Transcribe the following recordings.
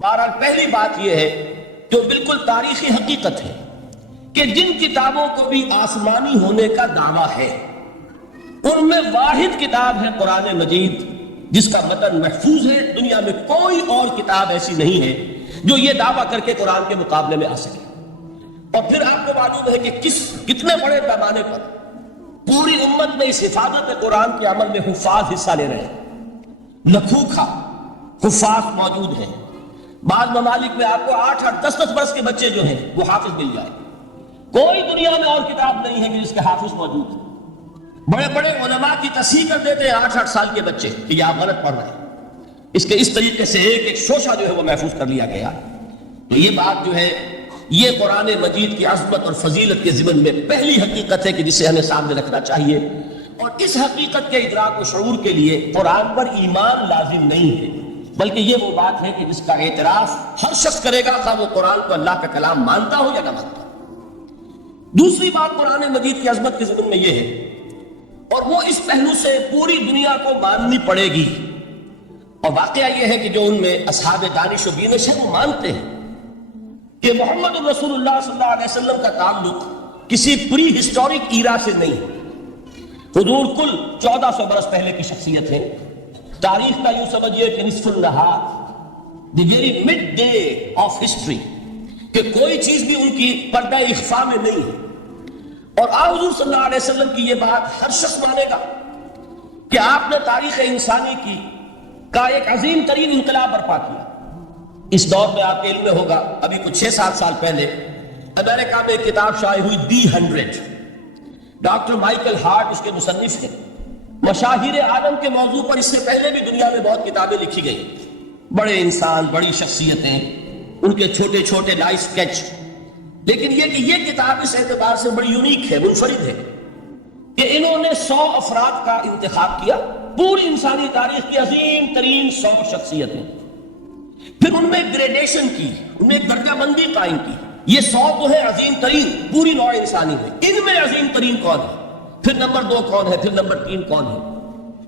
بہرحال پہلی بات یہ ہے جو بالکل تاریخی حقیقت ہے کہ جن کتابوں کو بھی آسمانی ہونے کا دعویٰ ہے ان میں واحد کتاب ہے قرآن مجید، جس کا متن محفوظ ہے۔ دنیا میں کوئی اور کتاب ایسی نہیں ہے جو یہ دعویٰ کر کے قرآن کے مقابلے میں آ سکے۔ اور پھر آپ کو معلوم ہے کہ کتنے بڑے پیمانے پر پوری امت میں اس حفاظت قرآن کے عمل میں حفاظ حصہ لے رہے ہیں، لکھوکھا حفاظ موجود ہیں۔ بعض ممالک میں آپ کو 8-8 10-10 برس کے بچے جو ہیں وہ حافظ مل جائے۔ کوئی دنیا میں اور کتاب نہیں ہے کہ جس کے حافظ موجود ہیں۔ بڑے بڑے علماء کی تصحیح کر دیتے ہیں 8-8 سال کے بچے کہ یہ آپ غلط پڑھ رہے ہیں۔ اس کے اس طریقے سے ایک ایک شوشہ جو ہے وہ محفوظ کر لیا گیا۔ تو یہ بات جو ہے یہ قرآن مجید کی عظمت اور فضیلت کے ضمن میں پہلی حقیقت ہے کہ جسے ہمیں سامنے رکھنا چاہیے۔ اور اس حقیقت کے ادراک و شعور کے لیے قرآن پر ایمان لازم نہیں ہے، بلکہ یہ وہ بات ہے کہ جس کا اعتراف ہر شخص کرے گا، خواہ وہ قرآن کو اللہ کا کلام مانتا ہو یا نہ مانتا ہو۔ دوسری بات قرآن مجید کی عظمت کے ضمن میں یہ ہے، اور وہ اس پہلو سے پوری دنیا کو ماننی پڑے گی، اور واقعہ یہ ہے کہ جو ان میں اصحاب دانش و بینش ہیں وہ مانتے ہیں کہ محمد رسول اللہ صلی اللہ علیہ وسلم کا تعلق کسی پری ہسٹورک ایرا سے نہیں ہے۔ حضور کل 1400 برس پہلے کی شخصیت ہے۔ تاریخ کا یوں سمجھیے کہ نصف النہار، the very midday of history, کہ کوئی چیز بھی ان کی پردہ اخفاء میں نہیں ہے۔ اور حضور صلی اللہ علیہ وسلم کی یہ بات ہر شخص مانے گا کہ آپ نے تاریخ انسانی کا ایک عظیم ترین انقلاب برپا کیا۔ اس دور میں آپ کے علم میں ہوگا ابھی کچھ 6-7 سال پہلے امریکہ میں ایک کتاب شائع ہوئی دی 100۔ ڈاکٹر مائیکل ہارٹ اس کے مصنف ہیں۔ مشاہیر عالم کے موضوع پر اس سے پہلے بھی دنیا میں بہت کتابیں لکھی گئی، بڑے انسان، بڑی شخصیتیں، ان کے چھوٹے چھوٹے لائف سکیچ۔ لیکن یہ کتاب اس اعتبار سے بڑی یونیک ہے، منفرد ہے، کہ انہوں نے 100 افراد کا انتخاب کیا، پوری انسانی تاریخ کی عظیم ترین 100 شخصیتیں، پھر ان میں گریڈیشن کی، ان میں ایک درجہ بندی قائم کی۔ یہ 100 تو ہے عظیم ترین پوری نوع انسانی میں، ان میں عظیم ترین کون ہے، پھر نمبر 2 کون ہے، پھر نمبر 3 کون ہے۔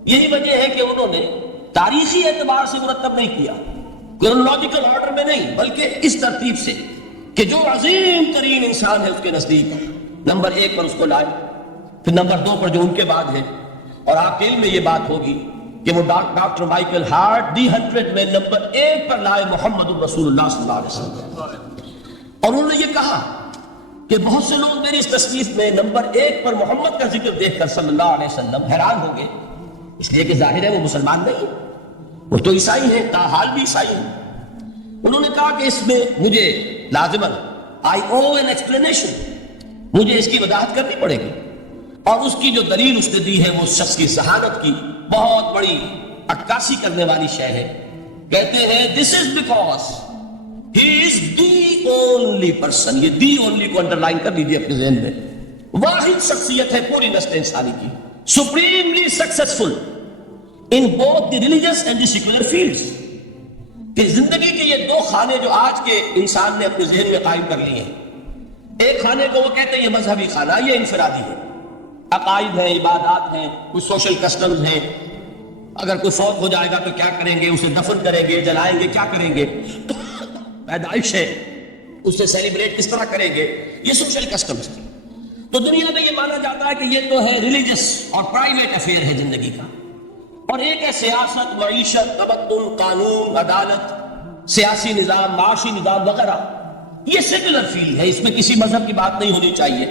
یہی وجہ ہے کہ انہوں نے تاریخی اعتبار سے مرتب نہیں کیا، کرونالوجیکل آرڈر میں نہیں، بلکہ اس ترتیب سے کہ جو عظیم ترین انسان ہے اس کے نزدیک نمبر 1 پر اس کو لائے، پھر نمبر 2 پر جو ان کے بعد ہے۔ اور آپ کے علم میں یہ بات ہوگی کہ وہ ڈاکٹر مائیکل ہارٹ دی 100 میں نمبر 1 پر لائے محمد رسول اللہ صلی اللہ علیہ وسلم۔ اور انہوں نے یہ کہا کہ بہت سے لوگ میری اس تصنیف میں نمبر 1 پر محمد کا ذکر دیکھ کر صلی اللہ علیہ وسلم حیران ہو گئے، اس لیے کہ ظاہر ہے وہ مسلمان نہیں، وہ تو عیسائی ہیں، تاحال بھی عیسائی ہیں۔ انہوں نے کہا کہ اس میں مجھے لازماً I owe an explanation، مجھے اس کی وضاحت کرنی پڑے گی، اور اس کی جو دلیل اس نے دی ہے وہ شخص کی ذہانت کی بہت بڑی عکاسی کرنے والی شے ہے۔ کہتے ہیں this is because he is the only person، یہ the only کو انڈرلائن کر لیجیے اپنے ذہن میں، واحد شخصیت ہے پوری نسل انسانی کی، supremely successful in both the religious and the secular fields، کہ زندگی کے یہ 2 خانے جو آج کے انسان نے اپنے ذہن میں قائم کر لیے ہیں، ایک خانے کو وہ کہتے ہیں یہ مذہبی خانہ، یہ انفرادی ہے، عقائد ہیں، عبادات ہیں، کچھ سوشل کسٹمز ہیں، اگر کوئی فوت ہو جائے گا تو کیا کریں گے، اسے دفن کریں گے، جلائیں گے، کیا کریں گے، پیدائش ہے اسے سیلیبریٹ کس طرح کریں گے، یہ سوشل کسٹمز ہیں۔ تو دنیا میں یہ مانا جاتا ہے کہ یہ تو ہے ریلیجس اور پرائیویٹ افیئر ہے زندگی کا، اور ایک ہے سیاست، معیشت، تمدن، قانون، عدالت، سیاسی نظام، معاشی نظام وغیرہ، یہ سیکولر فیلڈ ہے، اس میں کسی مذہب کی بات نہیں ہونی چاہیے،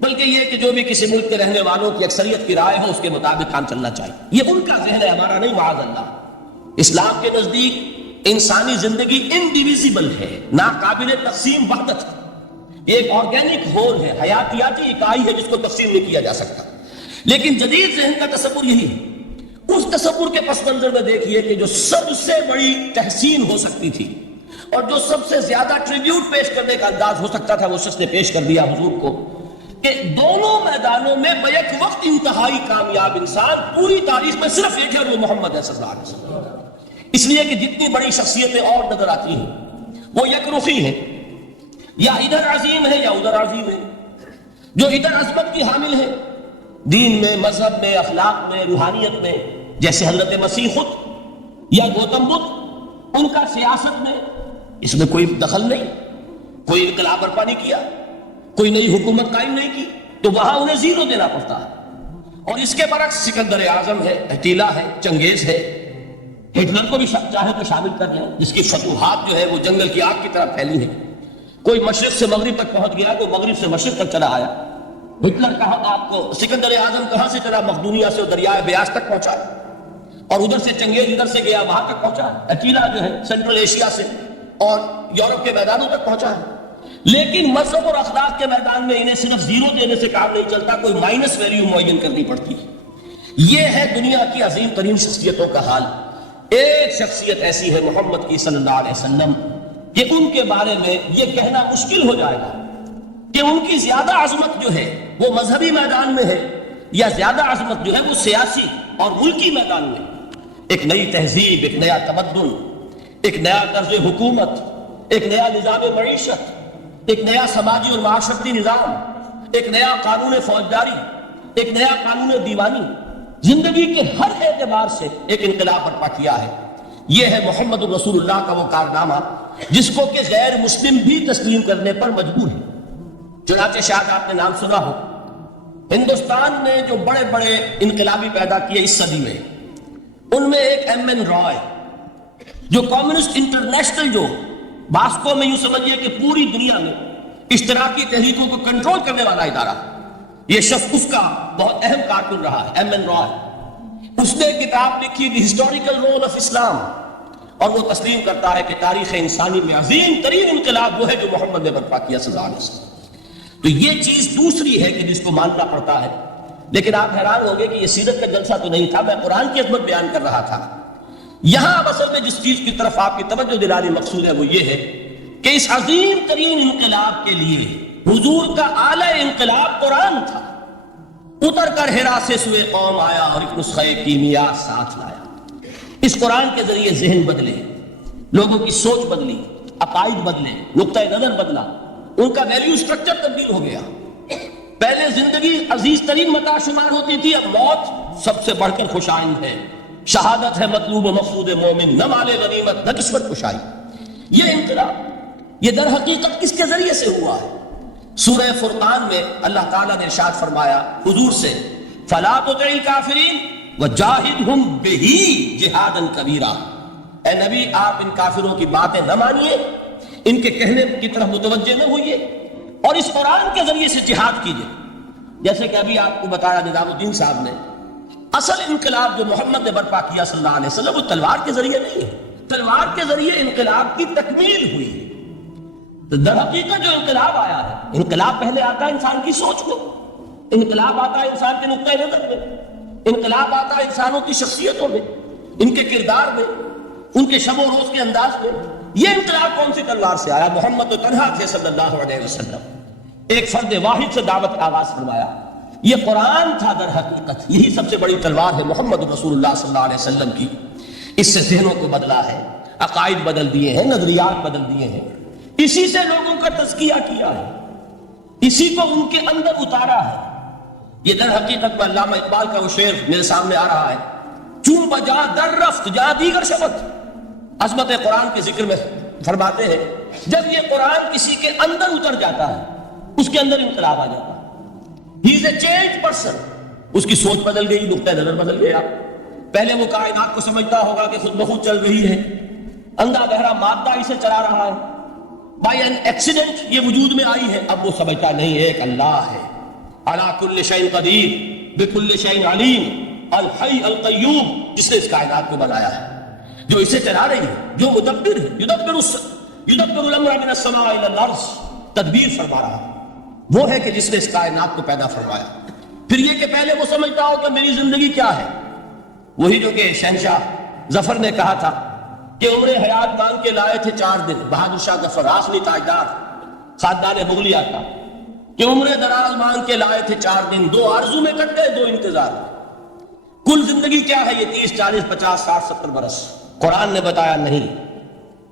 بلکہ یہ کہ جو بھی کسی ملک کے رہنے والوں کی اکثریت کی رائے ہو اس کے مطابق کام چلنا چاہیے۔ یہ ان کا ذہن ہے، ہمارا نہیں، معاذ اللہ۔ اسلام کے نزدیک انسانی زندگی انڈیویزیبل ہے، ناقابل تقسیم وحدت ہے، یہ ایک آرگینک ہول ہے، حیاتیاتی اکائی ہے جس کو تقسیم نہیں کیا جا سکتا۔ لیکن جدید ذہن کا تصور یہی ہے۔ اس تصور کے پس منظر میں دیکھیے کہ جو سب سے بڑی تحسین ہو سکتی تھی اور جو سب سے زیادہ ٹریبیوٹ پیش کرنے کا انداز ہو سکتا تھا وہ شخص نے پیش کر دیا حضور کو، کہ دونوں میدانوں میں بیک وقت انتہائی کامیاب انسان پوری تاریخ میں صرف ایک ہے، اور وہ محمد صلی اللہ علیہ وسلم۔ اس لیے کہ جتنی بڑی شخصیتیں اور نظر آتی ہیں وہ یک رخی ہیں، یا ادھر عظیم ہے یا ادھر عظیم ہے، جو ادھر عظمت کی حامل ہے دین میں، مذہب میں، اخلاق میں، روحانیت میں، جیسے حضرت مسیح خود یا گوتم بدھ، ان کا سیاست میں اس میں کوئی دخل نہیں، کوئی انقلاب برپا نہیں کیا، کوئی نئی حکومت قائم نہیں کی، تو وہاں انہیں زیرو دینا پڑتا ہے۔ اور اس کے برعکس سکندر اعظم ہے، اٹیلا ہے، چنگیز ہے، ہٹلر کو بھی چاہے تو شامل کر لیں، جس کی فتوحات جو ہے وہ جنگل کی آگ کی طرح پھیلی ہے۔ کوئی مشرق سے مغرب تک پہنچ گیا، کوئی مغرب سے مشرق تک چلا آیا۔ ہٹلر کہاں آپ کو سکندر اعظم کہاں سے چلا؟ مقدونیہ سے دریائے بیاس تک پہنچا، اور ادھر سے چنگیز ادھر سے گیا وہاں تک پہنچا۔ اٹیلا جو ہے سینٹرل ایشیا سے اور یورپ کے میدانوں تک پہنچا ہے۔ لیکن مذہب اور اخلاق کے میدان میں انہیں صرف زیرو دینے سے کام نہیں چلتا، کوئی مائنس ویلیو معین کرنی پڑتی ہے۔ یہ ہے دنیا کی عظیم ترین شخصیتوں کا حال۔ ایک شخصیت ایسی ہے محمد کی صلی اللہ علیہ وسلم کہ ان کے بارے میں یہ کہنا مشکل ہو جائے گا کہ ان کی زیادہ عظمت جو ہے وہ مذہبی میدان میں ہے یا زیادہ عظمت جو ہے وہ سیاسی اور ملکی میدان میں۔ ایک نئی تہذیب، ایک نیا تمدن، ایک نیا طرز حکومت، ایک نیا نظام معیشت، ایک نیا سماجی اور معاشرتی نظام، ایک نیا قانون فوجداری، ایک نیا قانون دیوانی، زندگی کے ہر اعتبار سے ایک انقلاب برپا کیا ہے۔ یہ ہے محمد رسول اللہ کا وہ کارنامہ جس کو کہ غیر مسلم بھی تسلیم کرنے پر مجبور ہے۔ چنانچہ شاید آپ نے نام سنا ہو، ہندوستان نے جو بڑے بڑے انقلابی پیدا کیے اس صدی میں، ان میں ایک ایم این رائے، جو کمیونسٹ انٹرنیشنل، جو واسکو میں یوں سمجھیے کہ پوری دنیا میں اشتراکی تحریکوں کو کنٹرول کرنے والا ادارہ، یہ شخص اس کا بہت اہم کارکن رہا ہے، ایم این رائے۔ اس نے کتاب لکھی دی ہسٹوریکل رول آف اسلام، اور وہ تسلیم کرتا ہے کہ تاریخ انسانی میں عظیم ترین انقلاب وہ ہے جو محمد نے برپا کیا صلی اللہ علیہ وسلم۔ تو یہ چیز دوسری ہے کہ جس کو ماننا پڑتا ہے۔ لیکن آپ حیران ہوں گے کہ یہ سیرت کا جلسہ تو نہیں تھا، میں قرآن کی عظمت بیان کر رہا تھا۔ یہاں اب اصل میں جس چیز کی طرف آپ کی توجہ دلانے مقصود ہے وہ یہ ہے کہ اس عظیم ترین انقلاب کے لیے حضور کا اعلی انقلاب قرآن تھا۔ اتر کر حرا سے سوئے قوم آیا اور ایک نسخہ کیمیا ساتھ لایا۔ اس قرآن کے ذریعے ذہن بدلے، لوگوں کی سوچ بدلی، عقائد بدلے، نقطہ نظر بدلا، ان کا ویلیو سٹرکچر تبدیل ہو گیا۔ پہلے زندگی عزیز ترین متاع شمار ہوتی تھی، اب موت سب سے بڑھ کر خوش آئند ہے۔ شہادت ہے مطلوب و مقصود مومن، نہ مال غنیمت نہ کسوت کشائی۔ یہ انقلاب یہ در حقیقت کس کے ذریعے سے ہوا ہے؟ سورہ فرقان میں اللہ تعالیٰ نے ارشاد فرمایا حضور سے، فَلَا تُطِعِ الْكَافِرِينَ وَجَاهِدْهُمْ بِهِ جِهَادًا كَبِيرًا۔ اے نبی آپ ان کافروں کی باتیں نہ مانیے، ان کے کہنے کی طرف متوجہ نہ ہوئیے، اور اس قرآن کے ذریعے سے جہاد کیجئے۔ جیسے کہ ابھی آپ کو بتایا نظام الدین صاحب نے، اصل انقلاب جو محمد نے برپا کیا صلی اللہ علیہ وسلم وہ تلوار کے ذریعے نہیں ہے، تلوار کے ذریعے انقلاب کی تکمیل ہوئی۔ تو در حقیقت جو انقلاب آیا ہے، انقلاب پہلے آتا ہے انسان کی سوچ میں، انقلاب آتا ہے انسان کے نقطۂ نظر میں، انقلاب آتا ہے انسانوں کی شخصیتوں میں، ان کے کردار میں، ان کے شب و روز کے انداز میں۔ یہ انقلاب کون سی تلوار سے آیا؟ محمد تو تنہا تھے صلی اللہ علیہ وسلم، ایک فرد واحد سے دعوت کا آغاز فرمایا۔ یہ قرآن تھا در حقیقت، یہی سب سے بڑی تلوار ہے محمد رسول اللہ صلی اللہ علیہ وسلم کی۔ اس سے ذہنوں کو بدلا ہے، عقائد بدل دیے ہیں، نظریات بدل دیے ہیں، اسی سے لوگوں کا تزکیہ کیا ہے، اسی کو ان کے اندر اتارا ہے۔ یہ در حقیقت میں علامہ اقبال کا وہ شعر میرے سامنے آ رہا ہے، چون بجا در رفت جا دیگر شبت۔ عظمت قرآن کے ذکر میں فرماتے ہیں جب یہ قرآن کسی کے اندر اتر جاتا ہے اس کے اندر انقلاب آ جاتا ہے۔ ہی از اے چینج پرسن، اس کی سوچ بدل گئی، نقطہ نظر بدل گیا۔ پہلے وہ کائنات کو سمجھتا ہوگا کہ خود بخود چل رہی ہے، اندھا بہرا مادہ اسے چلا رہا ہے، بائی این ایکسیڈنٹ یہ وجود میں آئی ہے۔ اب وہ سمجھتا نہیں ہے ایک اللہ ہے، علی کل شیء قدیر بکل شیء علیم، الحی القیوم، جس نے اس کائنات کو بنایا ہے، جو اسے چلا رہی ہے، جو مدبر ہے، یدبر الامر من السماء الی الارض، تدبیر فرما رہا ہے، وہ ہے کہ جس نے اس کائنات کو پیدا فرمایا۔ پھر یہ کہ پہلے وہ سمجھتا ہو کہ میری زندگی کیا ہے، وہی جو کہ شہنشاہ ظفر نے کہا تھا کہ عمر حیات مانگ کے لائے تھے 4 دن، بہادر شاہ ظفر آسنی تاجدار خاندان مغلیہ کا، کہ عمر دراز مانگ کے لائے تھے 4 دن، 2 آرزو میں کٹ گئے 2 انتظار۔ کل زندگی کیا ہے یہ 30 40 50 60 70 برس؟ قرآن نے بتایا نہیں،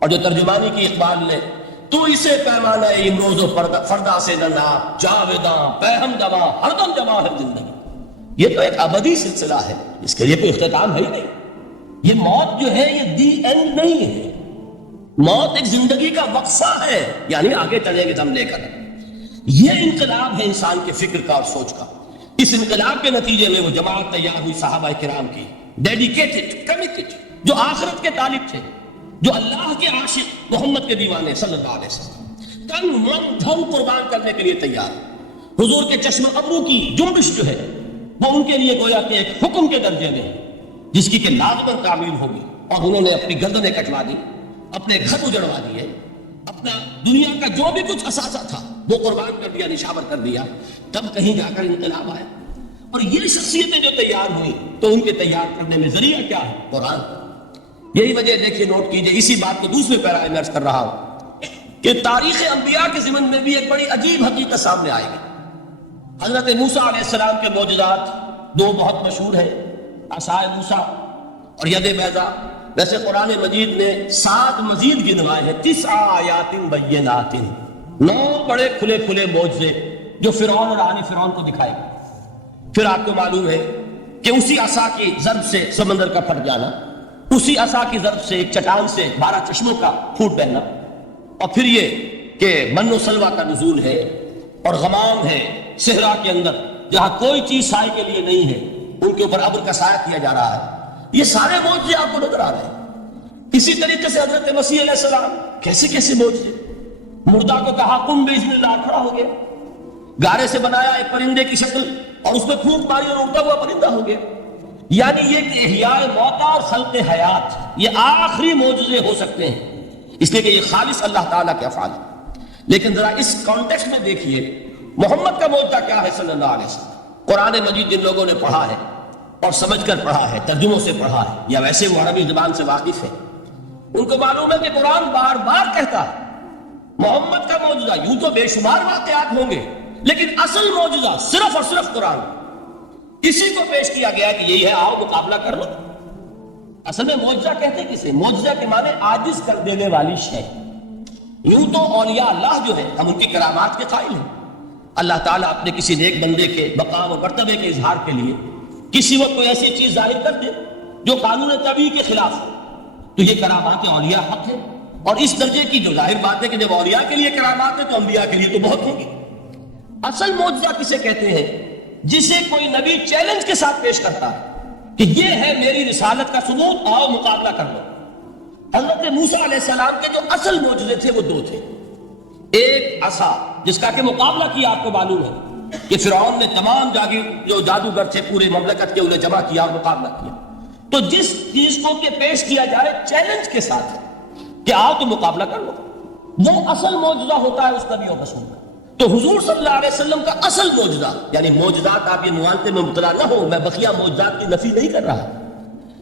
اور جو ترجمانی کی اقبال نے، تو اسے پیمانہ امروز و فردا سے نہ ناپ، جاویداں پہم دوا ہر دم جمع ہے زندگی۔ یہ تو ایک ابدی سلسلہ ہے، اس کے لیے کوئی اختتام ہے ہی نہیں۔ یہ موت جو ہے یہ دی اینڈ نہیں ہے، موت ایک زندگی کا وقفہ ہے، یعنی آگے چلیں گے دم لے کر۔ یہ انقلاب ہے انسان کے فکر کا اور سوچ کا۔ اس انقلاب کے نتیجے میں وہ جماعت تیار ہوئی صحابہ کرام کی، ڈیڈیکیٹڈ، کمیٹڈ، جو آخرت کے طالب تھے، جو اللہ کے عاشق، محمد کے دیوانے صلی اللہ علیہ وسلم، تن من دھن قربان کرنے کے لیے تیار۔ حضور کے چشم ابرو کی جنبش جو ہے وہ ان کے لیے گویا کہ ایک حکم کے درجے میں ہے، جس کی کہ لازماً تعمیل ہوگی، اور انہوں نے اپنی گردنیں کٹوا دی، اپنے گھر اجڑوا دیے، اپنا دنیا کا جو بھی کچھ اثاثہ تھا وہ قربان کر دیا، نشاور کر دیا، تب کہیں جا کر انقلاب آیا۔ اور یہ شخصیتیں جو تیار ہوئی تو ان کے تیار کرنے میں ذریعہ کیا ہے؟ قرآن۔ یہی وجہ دیکھیے، نوٹ کیجئے، اسی بات کو دوسرے پیرا میں عرض کر رہا ہوں کہ تاریخ انبیاء کے ضمن میں بھی ایک بڑی عجیب حقیقت سامنے آئے گی۔ حضرت موسیٰ علیہ السلام کے معجزات دو بہت مشہور ہیں، عصائے موسیٰ اور ید بیضاء۔ ویسے قرآن مجید نے 7 مزید گنوائے ہیں، 9 آیات بینات، 9 بڑے کھلے کھلے معجزے جو فرعون اور آل فرعون کو دکھائے گا۔ پھر آپ کو معلوم ہے کہ اسی عصا کی ضرب سے سمندر کا پھٹ جانا، اسی عصا کی ضرب سے ایک چٹان سے 12 چشموں کا پھوٹ بہنا، اور پھر یہ کہ من و سلوہ کا نزول ہے اور غمام ہے صحرا کے اندر، جہاں کوئی چیز سائے کے لیے نہیں ہے، ان کے اوپر ابر کا سایہ کیا جا رہا ہے۔ یہ سارے معجزے آپ کو نظر آ رہے ہیں۔ اسی طریقے سے حضرت مسیح علیہ السلام، کیسے کیسے معجزے، مردہ کو کہا قم باذن اللہ، کھڑا ہو گیا، گارے سے بنایا ایک پرندے کی شکل اور اس میں پھونک ماری اور اڑتا ہوا پرندہ ہو گیا۔ یعنی یہ کہ احیاء موتا اور خلق حیات یہ آخری معجزے ہو سکتے ہیں، اس لیے کہ یہ خالص اللہ تعالیٰ کے افعال ہیں۔ لیکن ذرا اس کانٹیکسٹ میں دیکھیے محمد کا معجزہ کیا ہے صلی اللہ علیہ وسلم۔ قرآن مجید جن لوگوں نے پڑھا ہے اور سمجھ کر پڑھا ہے، ترجموں سے پڑھا ہے، یا ویسے وہ عربی زبان سے واقف ہے، ان کو معلوم ہے کہ قرآن بار بار کہتا ہے محمد کا معجزہ، یوں تو بے شمار واقعات ہوں گے لیکن اصل معجزہ صرف اور صرف قرآن، اسی کو پیش کیا گیا کہ یہی ہے، آؤ مقابلہ کر لو۔ اصل میں معجزہ کہتے کسے؟ معجزہ کے معنی عاجز کر دینے والی شے۔ یوں تو اولیاء اللہ جو ہے ہم ان کی کرامات کے قائل ہیں، اللہ تعالیٰ اپنے کسی نیک بندے کے مقام و مرتبے کے اظہار کے لیے کسی وقت کوئی ایسی چیز ظاہر کر دے جو قانون طبیعی کے خلاف ہو، تو یہ کرامات اولیاء حق ہے۔ اور اس درجے کی جو ظاہر بات ہے کہ جب اولیاء کے لیے کرامات ہے تو انبیاء کے لیے تو بہت ہوگی۔ اصل معجزہ کسے کہتے ہیں؟ جسے کوئی نبی چیلنج کے ساتھ پیش کرتا ہے کہ یہ ہے میری رسالت کا ثبوت، آؤ مقابلہ کر لو۔ حضرت موسیٰ علیہ السلام کے جو اصل معجزے تھے وہ 2 تھے۔ ایک عصا جس کا کہ مقابلہ کیا، آپ کو معلوم ہے کہ فرعون نے تمام جو جادوگر تھے پورے مملکت کے انہیں جمع کیا اور مقابلہ کیا۔ تو جس چیز کو کہ پیش کیا جائے چیلنج کے ساتھ کہ آؤ تو مقابلہ کر لو، وہ اصل معجزہ ہوتا ہے اس نبی اور رسول کا۔ تو حضور صلی اللہ علیہ وسلم کا اصل معجزہ، یعنی معجزات آپ یہ موانتے میں مبتلا نہ ہو، میں بقیہ معجزات کی نفی نہیں کر رہا،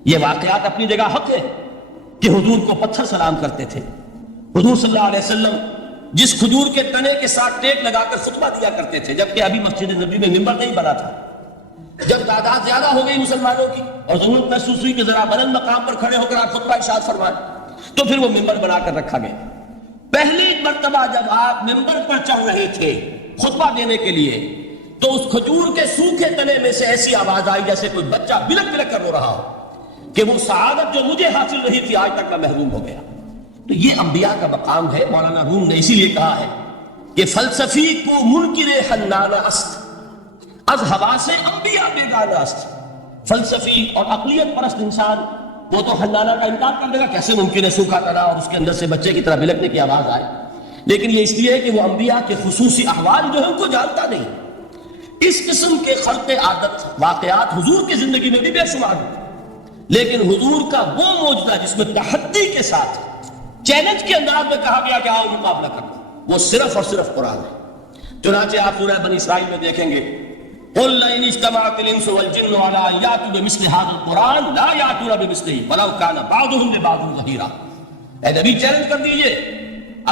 یہ واقعات اپنی جگہ حق ہے کہ حضور کو پتھر سلام کرتے تھے۔ حضور صلی اللہ علیہ وسلم جس کھجور کے تنے کے ساتھ ٹیک لگا کر خطبہ دیا کرتے تھے، جبکہ ابھی مسجد نبی میں ممبر نہیں بنا تھا، جب تعداد زیادہ ہو گئی مسلمانوں کی اور ضرورت محسوس ہوئی کہ ذرا بلند مقام پر کھڑے ہو کر آپ خطبہ ارشاد فرمائیں، تو پھر وہ ممبر بنا کر رکھا گیا۔ پہلی مرتبہ جب آپ ممبر پر چڑھ رہے تھے خطبہ دینے کے لیے، تو اس کھجور کے سوکھے تنے میں سے ایسی آواز آئی جیسے کوئی بچہ بلک بلک کر رو رہا ہو کہ وہ سعادت جو مجھے حاصل رہی تھی آج تک میں محروم ہو گیا۔ تو یہ انبیاء کا مقام ہے۔ مولانا روم نے اسی لیے کہا ہے کہ فلسفی کو منکر حنانہ است، از ہوا سے انبیاء بیگانہ است۔ فلسفی اور عقلیت پرست انسان وہ تو حنانہ کا انکار کر دے گا، کیسے ممکن ہے سوکھا تنا اور اس کے اندر سے بچے کی طرح بلکنے کی آواز آئے، لیکن یہ اس لیے ہے کہ وہ انبیاء کے خصوصی احوال جو ہے ان کو جانتا نہیں۔ اس قسم کے خلق عادت واقعات حضور کی زندگی میں بھی بے شمار ہیں، لیکن حضور کا وہ معجزہ جس میں تحدی کے ساتھ چیلنج کے انداز میں کہا گیا کہ آؤ مقابلہ کرو، وہ صرف اور صرف قرآن ہے۔ چنانچہ آپ سورہ بنی اسرائیل میں دیکھیں گے قُلْ لَئِنِ اجْتَمَعَتِ الْإِنسُ وَالْجِنُّ عَلَىٰ أَن يَأْتُوا بِمِثْلِ هَٰذَا الْقُرْآنِ لَا يَأْتُونَ بِمِثْلِهِ وَلَوْ كَانَ بَعْضُهُمْ لِبَعْضٍ ظَهِيرًا۔ اے نبی چیلنج کر دیجئے،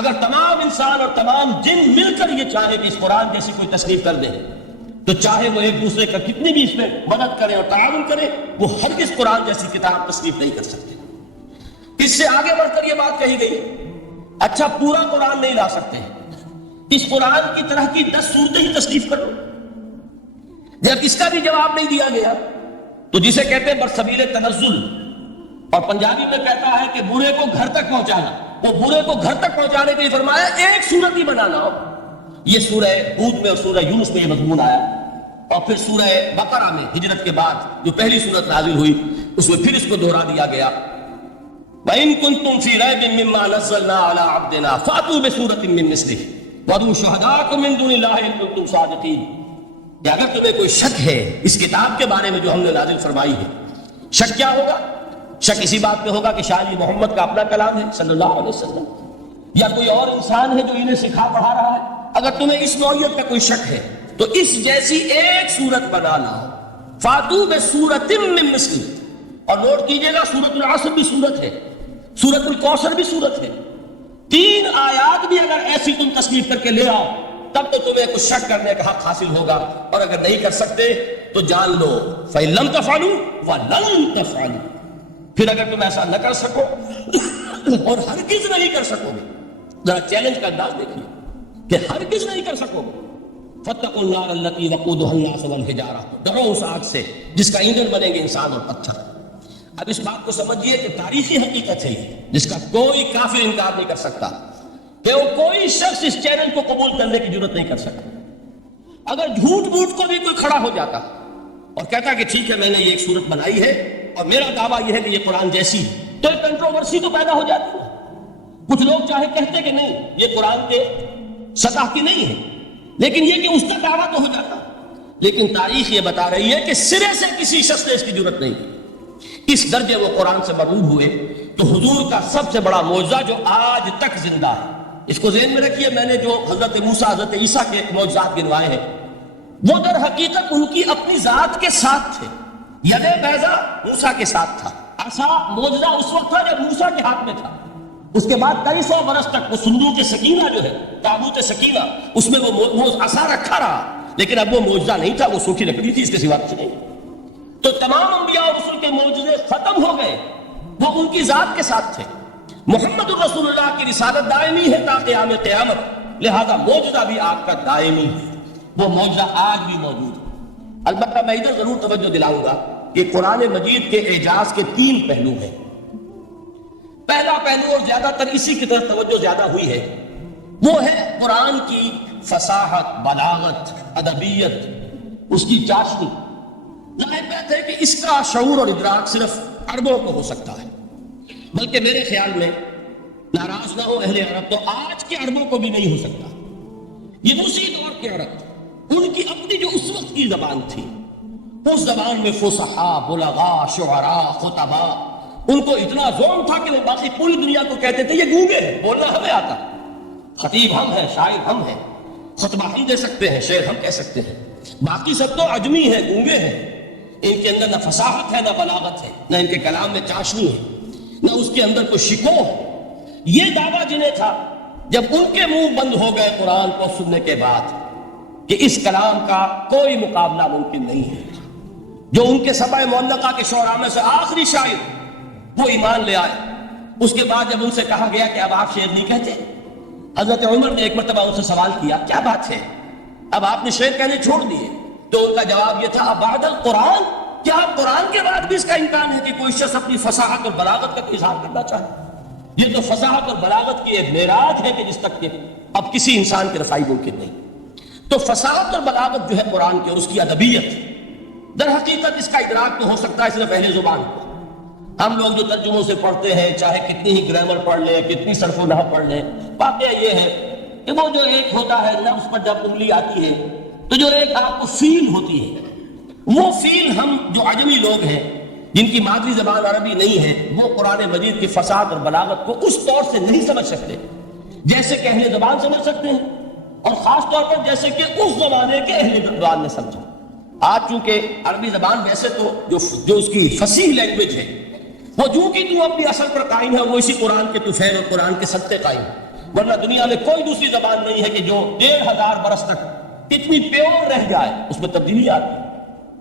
اگر تمام انسان اور تمام جن مل کر یہ چاہے کہ اس قرآن جیسی کوئی تصنیف کر دیں، تو چاہے وہ ایک دوسرے کا کتنی بھی اس میں مدد کرے اور تعاون کرے، وہ ہرگز قرآن جیسی کتاب تصنیف نہیں کر سکتے۔ اس سے آگے بڑھ کر یہ بات کہی گئی، اچھا پورا قرآن نہیں لا سکتے، اس قرآن کی طرح کی 10 صورتیں ہی تصنیف کر لو۔ جب اس کا بھی جواب نہیں دیا گیا تو جسے کہتے ہیں برسبیل تنزل، اور پنجابی میں کہتا ہے کہ برے کو گھر تک پہنچانا، وہ برے کو گھر تک پہنچانے کے لیے فرمایا ایک سورت ہی بنانا ہو. یہ سورہ ہود میں اور سورہ یونس میں یہ مضمون آیا، اور پھر سورہ بقرہ میں ہجرت کے بعد جو پہلی سورت نازل ہوئی اس میں پھر اس کو دہرا دیا گیا. وَإِن كُنتُمْ فِي رَيْبٍ مِّمَّا نَزَّلْنَا عَلَىٰ عَبْدِنَا فَأْتُوا بِسُورَةٍ مِّن مِّثْلِهِ وَادْعُوا شُهَدَاءَكُم مِّن دُونِ اللَّهِ إِن كُنتُمْ صَادِقِينَ. کہ اگر تمہیں کوئی شک ہے اس کتاب کے بارے میں جو ہم نے نازل فرمائی ہے، شک کیا ہوگا؟ شک اسی بات پہ ہوگا کہ شاید یہ محمد کا اپنا کلام ہے صلی اللہ علیہ وسلم، یا کوئی اور انسان ہے جو انہیں سکھا پڑھا رہا ہے. اگر تمہیں اس نوعیت کا کوئی شک ہے تو اس جیسی ایک سورت بنا لاؤ. فاتو بسورۃ من مثلہ. اور نوٹ کیجئے گا سورۃ العصر بھی سورت ہے، سورۃ الکوثر بھی سورت ہے. 3 آیات بھی اگر ایسی تم تصنیف کر کے لے آؤ تب تو تمہیں کچھ شک کرنے کا حق حاصل ہوگا. اور اگر نہیں کر سکتے تو جان لو فَإِن لَمْ تَفْعَلُوا وَلَن تَفْعَلُوا. پھر اگر تم ایسا نہ کر سکو اور ہرگز نہیں کر سکو گے، ذرا چیلنج کا انداز دیکھیے کہ ہرگز نہیں کر سکو گے. فَاتَّقُوا النَّارَ الَّتِي وَقُودُهَا النَّاسُ وَالْحِجَارَةُ. ڈرو اس آگ سے جس کا ایندھن بنیں گے انسان اور پتھر. اب اس بات کو سمجھیے کہ تاریخی حقیقت ہے جس کا کوئی کافر انکار نہیں کر سکتا کہ وہ کوئی شخص اس چیلنج کو قبول کرنے کی ضرورت نہیں کر سکتا. اگر جھوٹ بوٹ کو بھی کوئی کھڑا ہو جاتا اور کہتا کہ ٹھیک ہے میں نے یہ ایک صورت بنائی ہے اور میرا دعویٰ یہ ہے کہ یہ قرآن جیسی ہے، تو ایک کنٹروورسی تو پیدا ہو جاتی ہے. کچھ لوگ چاہے کہتے کہ نہیں یہ قرآن کے سطح کی نہیں ہے، لیکن یہ کہ اس کا دعویٰ تو ہو جاتا. لیکن تاریخ یہ بتا رہی ہے کہ سرے سے کسی شخص نے اس کی ضرورت نہیں کی. اس درجے وہ قرآن سے مرعوب ہوئے. تو حضور کا سب سے بڑا معجزہ جو آج تک زندہ ہے، اس کو ذہن میں رکھیے، میں نے جو حضرت موسیٰ حضرت عیسیٰ کے معجزات گنوائے ہیں وہ در حقیقت ان کی اپنی ذات کے ساتھ تھے. ید بیضا موسیٰ کے ساتھ تھا، عصا معجزہ اس وقت تھا جب موسیٰ کے ہاتھ میں تھا. اس کے بعد کئی سو برس تک وہ صندوق سکینہ جو ہے، تابوت سکینہ، اس میں وہ عصا رکھا رہا، لیکن اب وہ معجزہ نہیں تھا، وہ سوکھی لکڑی تھی، اس کے سوا کچھ نہیں. تو تمام انبیاء اور رسول کے معجزے ختم ہو گئے، وہ ان کی ذات کے ساتھ تھے. محمد الرسول اللہ کی رسالت دائمی ہے تا قیام قیامت، لہذا معجزہ بھی آپ کا دائمی ہے. وہ معجزہ آج بھی موجود ہے. البتہ میں ادھر ضرور توجہ دلاؤں گا کہ قرآن مجید کے اعجاز کے 3 پہلو ہیں. پہلا پہلو اور زیادہ تر اسی کی طرف توجہ زیادہ ہوئی ہے، وہ ہے قرآن کی فصاحت، بلاغت، ادبیت، اس کی چاشنی. ظاہر بات ہے کہ اس کا شعور اور ادراک صرف عربوں کو ہو سکتا ہے، بلکہ میرے خیال میں ناراض نہ ہو اہل عرب تو آج کے عربوں کو بھی نہیں ہو سکتا. یہ دوسری دور کے عرب، ان کی اپنی جو اس وقت کی زبان تھی، اس زبان میں فصحاء، بلغاء، شعراء، خطباء، ان کو اتنا ذوق تھا کہ وہ باقی پوری دنیا کو کہتے تھے یہ گونگے ہیں، بولنا ہمیں آتا، خطیب ہم ہیں، شاعر ہم ہیں، خطبہ ہم دے سکتے ہیں، شعر ہم کہہ سکتے ہیں، باقی سب تو عجمی ہیں، گونگے ہیں. ان کے اندر نہ فصاحت ہے، نہ بلاغت ہے، نہ ان کے کلام میں چاشنی ہے، نہ اس کے اندر کوئی شکوہ ہے. یہ دعویٰ جنہیں تھا، جب ان کے منہ بند ہو گئے قرآن کو سننے کے بعد کہ اس کلام کا کوئی مقابلہ ممکن نہیں ہے، جو ان کے سبع معلقہ کے شعراء میں سے آخری شاعر وہ ایمان لے آئے. اس کے بعد جب ان سے کہا گیا کہ اب آپ شعر نہیں کہتے، حضرت عمر نے ایک مرتبہ ان سے سوال کیا کیا بات ہے، اب آپ نے شعر کہنے چھوڑ دیے؟ تو ان کا جواب یہ تھا بعد القرآن، کیا آپ قرآن کے بعد بھی اس کا امکان ہے کہ کوئی شخص اپنی فصاحت اور بلاغت کا اظہار کرنا چاہے؟ یہ تو فصاحت اور بلاغت کی ایک معراج ہے کہ جس تک کہ اب کسی انسان کی رسائی ممکن نہیں. تو فصاحت اور بلاغت جو ہے قرآن کی اور اس کی ادبیت، در حقیقت اس کا ادراک تو ہو سکتا ہے صرف اہل زبان کو. ہم لوگ جو ترجموں سے پڑھتے ہیں، چاہے کتنی ہی گرامر پڑھ لیں، کتنی صرف و نحو پڑھ لیں، واقعہ یہ ہے کہ وہ جو ایک ہوتا ہے لفظ پر جب انگلی آتی ہے تو جو ایک آپ کو فیل ہوتی ہے، وہ فیل ہم جو عجمی لوگ ہیں جن کی مادری زبان عربی نہیں ہے، وہ قرآن مجید کی فصاحت اور بلاغت کو اس طور سے نہیں سمجھ سکتے جیسے کہ اہل زبان سمجھ سکتے ہیں، اور خاص طور پر جیسے کہ اس زمانے کے اہل زبان نے سمجھا. آج چونکہ عربی زبان ویسے تو جو اس کی فصیح لینگویج ہے وہ جو کہ تو اپنی اصل پر قائم ہے، وہ اسی قرآن کے طفیل اور قرآن کے صدقے قائم ہے، ورنہ دنیا میں کوئی دوسری زبان نہیں ہے کہ جو 1500 برس تک اتنی پیور رہ جائے، اس میں تبدیلی آتی ہے.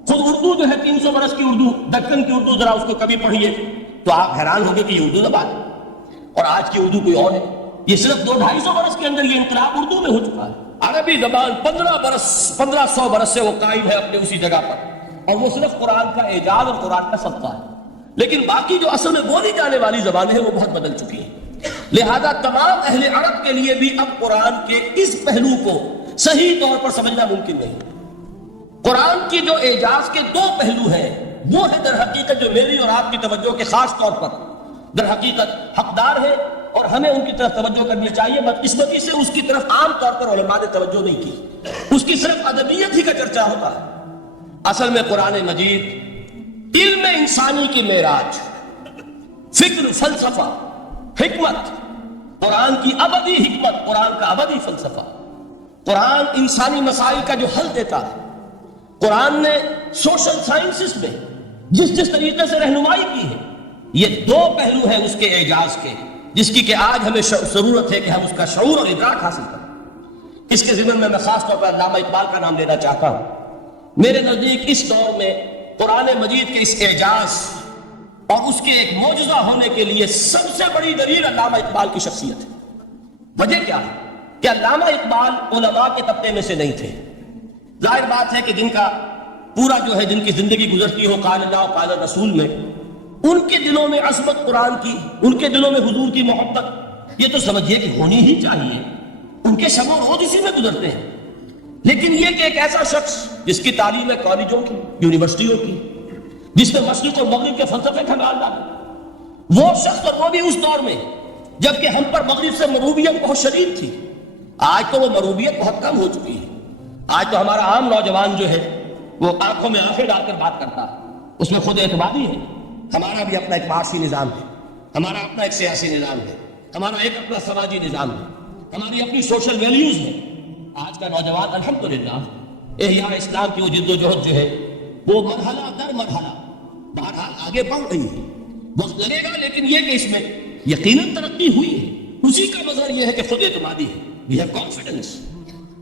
خود اردو جو ہے 300 برس کی اردو، دکن کی اردو، ذرا اس کو کبھی پڑھیے تو آپ حیران ہوگے کہ یہ اردو زبان ہے اور آج کی اردو کوئی اور ہے. یہ صرف 200-250 برس کے اندر یہ انقلاب اردو میں ہو چکا ہے. عربی زبان 1500 برس سے وہ قائم ہے اپنے اسی جگہ پر، اور وہ صرف قرآن کا اعجاز اور قرآن کا صدقہ ہے. لیکن باقی جو اصل میں بولی جانے والی زبانیں ہیں وہ بہت بدل چکی ہیں. لہذا تمام اہل عرب کے لیے بھی اب قرآن کے اس پہلو کو صحیح طور پر سمجھنا ممکن نہیں۔ قرآن کی جو اعجاز کے دو پہلو ہیں وہ ہے در حقیقت جو میری اور آپ کی توجہ کے خاص طور پر در حقیقت حقدار ہے اور ہمیں ان کی طرف توجہ کرنی چاہیے۔ بدقسمتی سے اس کی طرف عام طور پر علماء نے توجہ نہیں کی، اس کی صرف ادبیت ہی کا چرچا ہوتا ہے۔ اصل میں قرآن مجید علم انسانی کی معراج، فکر، فلسفہ، حکمت، قرآن کی ابدی حکمت، قرآن کا ابدی فلسفہ، قرآن انسانی مسائل کا جو حل دیتا ہے، قرآن نے سوشل سائنسز میں جس طریقے سے رہنمائی کی ہے، یہ دو پہلو ہیں اس کے اعجاز کے، جس کی کہ آج ہمیں ضرورت ہے کہ ہم اس کا شعور اور ادراک حاصل کریں۔ اس کے ضمن میں خاص طور پر علامہ اقبال کا نام لینا چاہتا ہوں۔ میرے نزدیک اس دور میں قرآن مجید کے اس اعجاز اور اس کے ایک معجزہ ہونے کے لیے سب سے بڑی دلیل علامہ اقبال کی شخصیت ہے۔ وجہ کیا ہے کہ علامہ اقبال علماء کے طبقے میں سے نہیں تھے۔ ظاہر بات ہے کہ جن کا پورا جو ہے جن کی زندگی گزرتی ہو قال اللہ و قال رسول میں، ان کے دلوں میں عظمت قرآن کی، ان کے دلوں میں حضور کی محبت یہ تو سمجھیے کہ ہونی ہی چاہیے، ان کے شب و روز اسی میں گزرتے ہیں۔ لیکن یہ کہ ایک ایسا شخص جس کی تعلیم ہے کالجوں کی، یونیورسٹیوں کی، جس نے مشرق اور مغرب کے فلسفے کھنگال ڈالے، وہ شخص اور وہ بھی اس دور میں جبکہ ہم پر مغرب سے مروبیت بہت شدید تھی۔ آج تو وہ مروبیت بہت کم ہو چکی ہے۔ آج تو ہمارا عام نوجوان جو ہے وہ آنکھوں میں آنکھیں ڈال کر بات کرتا ہے، اس میں خود اعتمادی ہے۔ ہمارا بھی اپنا ایک معاشی نظام ہے، ہمارا اپنا ایک سیاسی نظام ہے، ہمارا ایک اپنا سماجی نظام ہے، ہماری اپنی سوشل ویلیوز ہے۔ آج کا نوجوان الحمدللہ احیاء اسلام کی وہ جد و جہد جو ہے وہ مرحلہ در مرحلہ بہرحال آگے بڑھ رہی ہے۔ وقت لگے گا لیکن یہ کہ اس میں یقیناً ترقی ہوئی ہے۔ اسی کا مظہر یہ ہے کہ خود اعتمادی ہے، we have confidence۔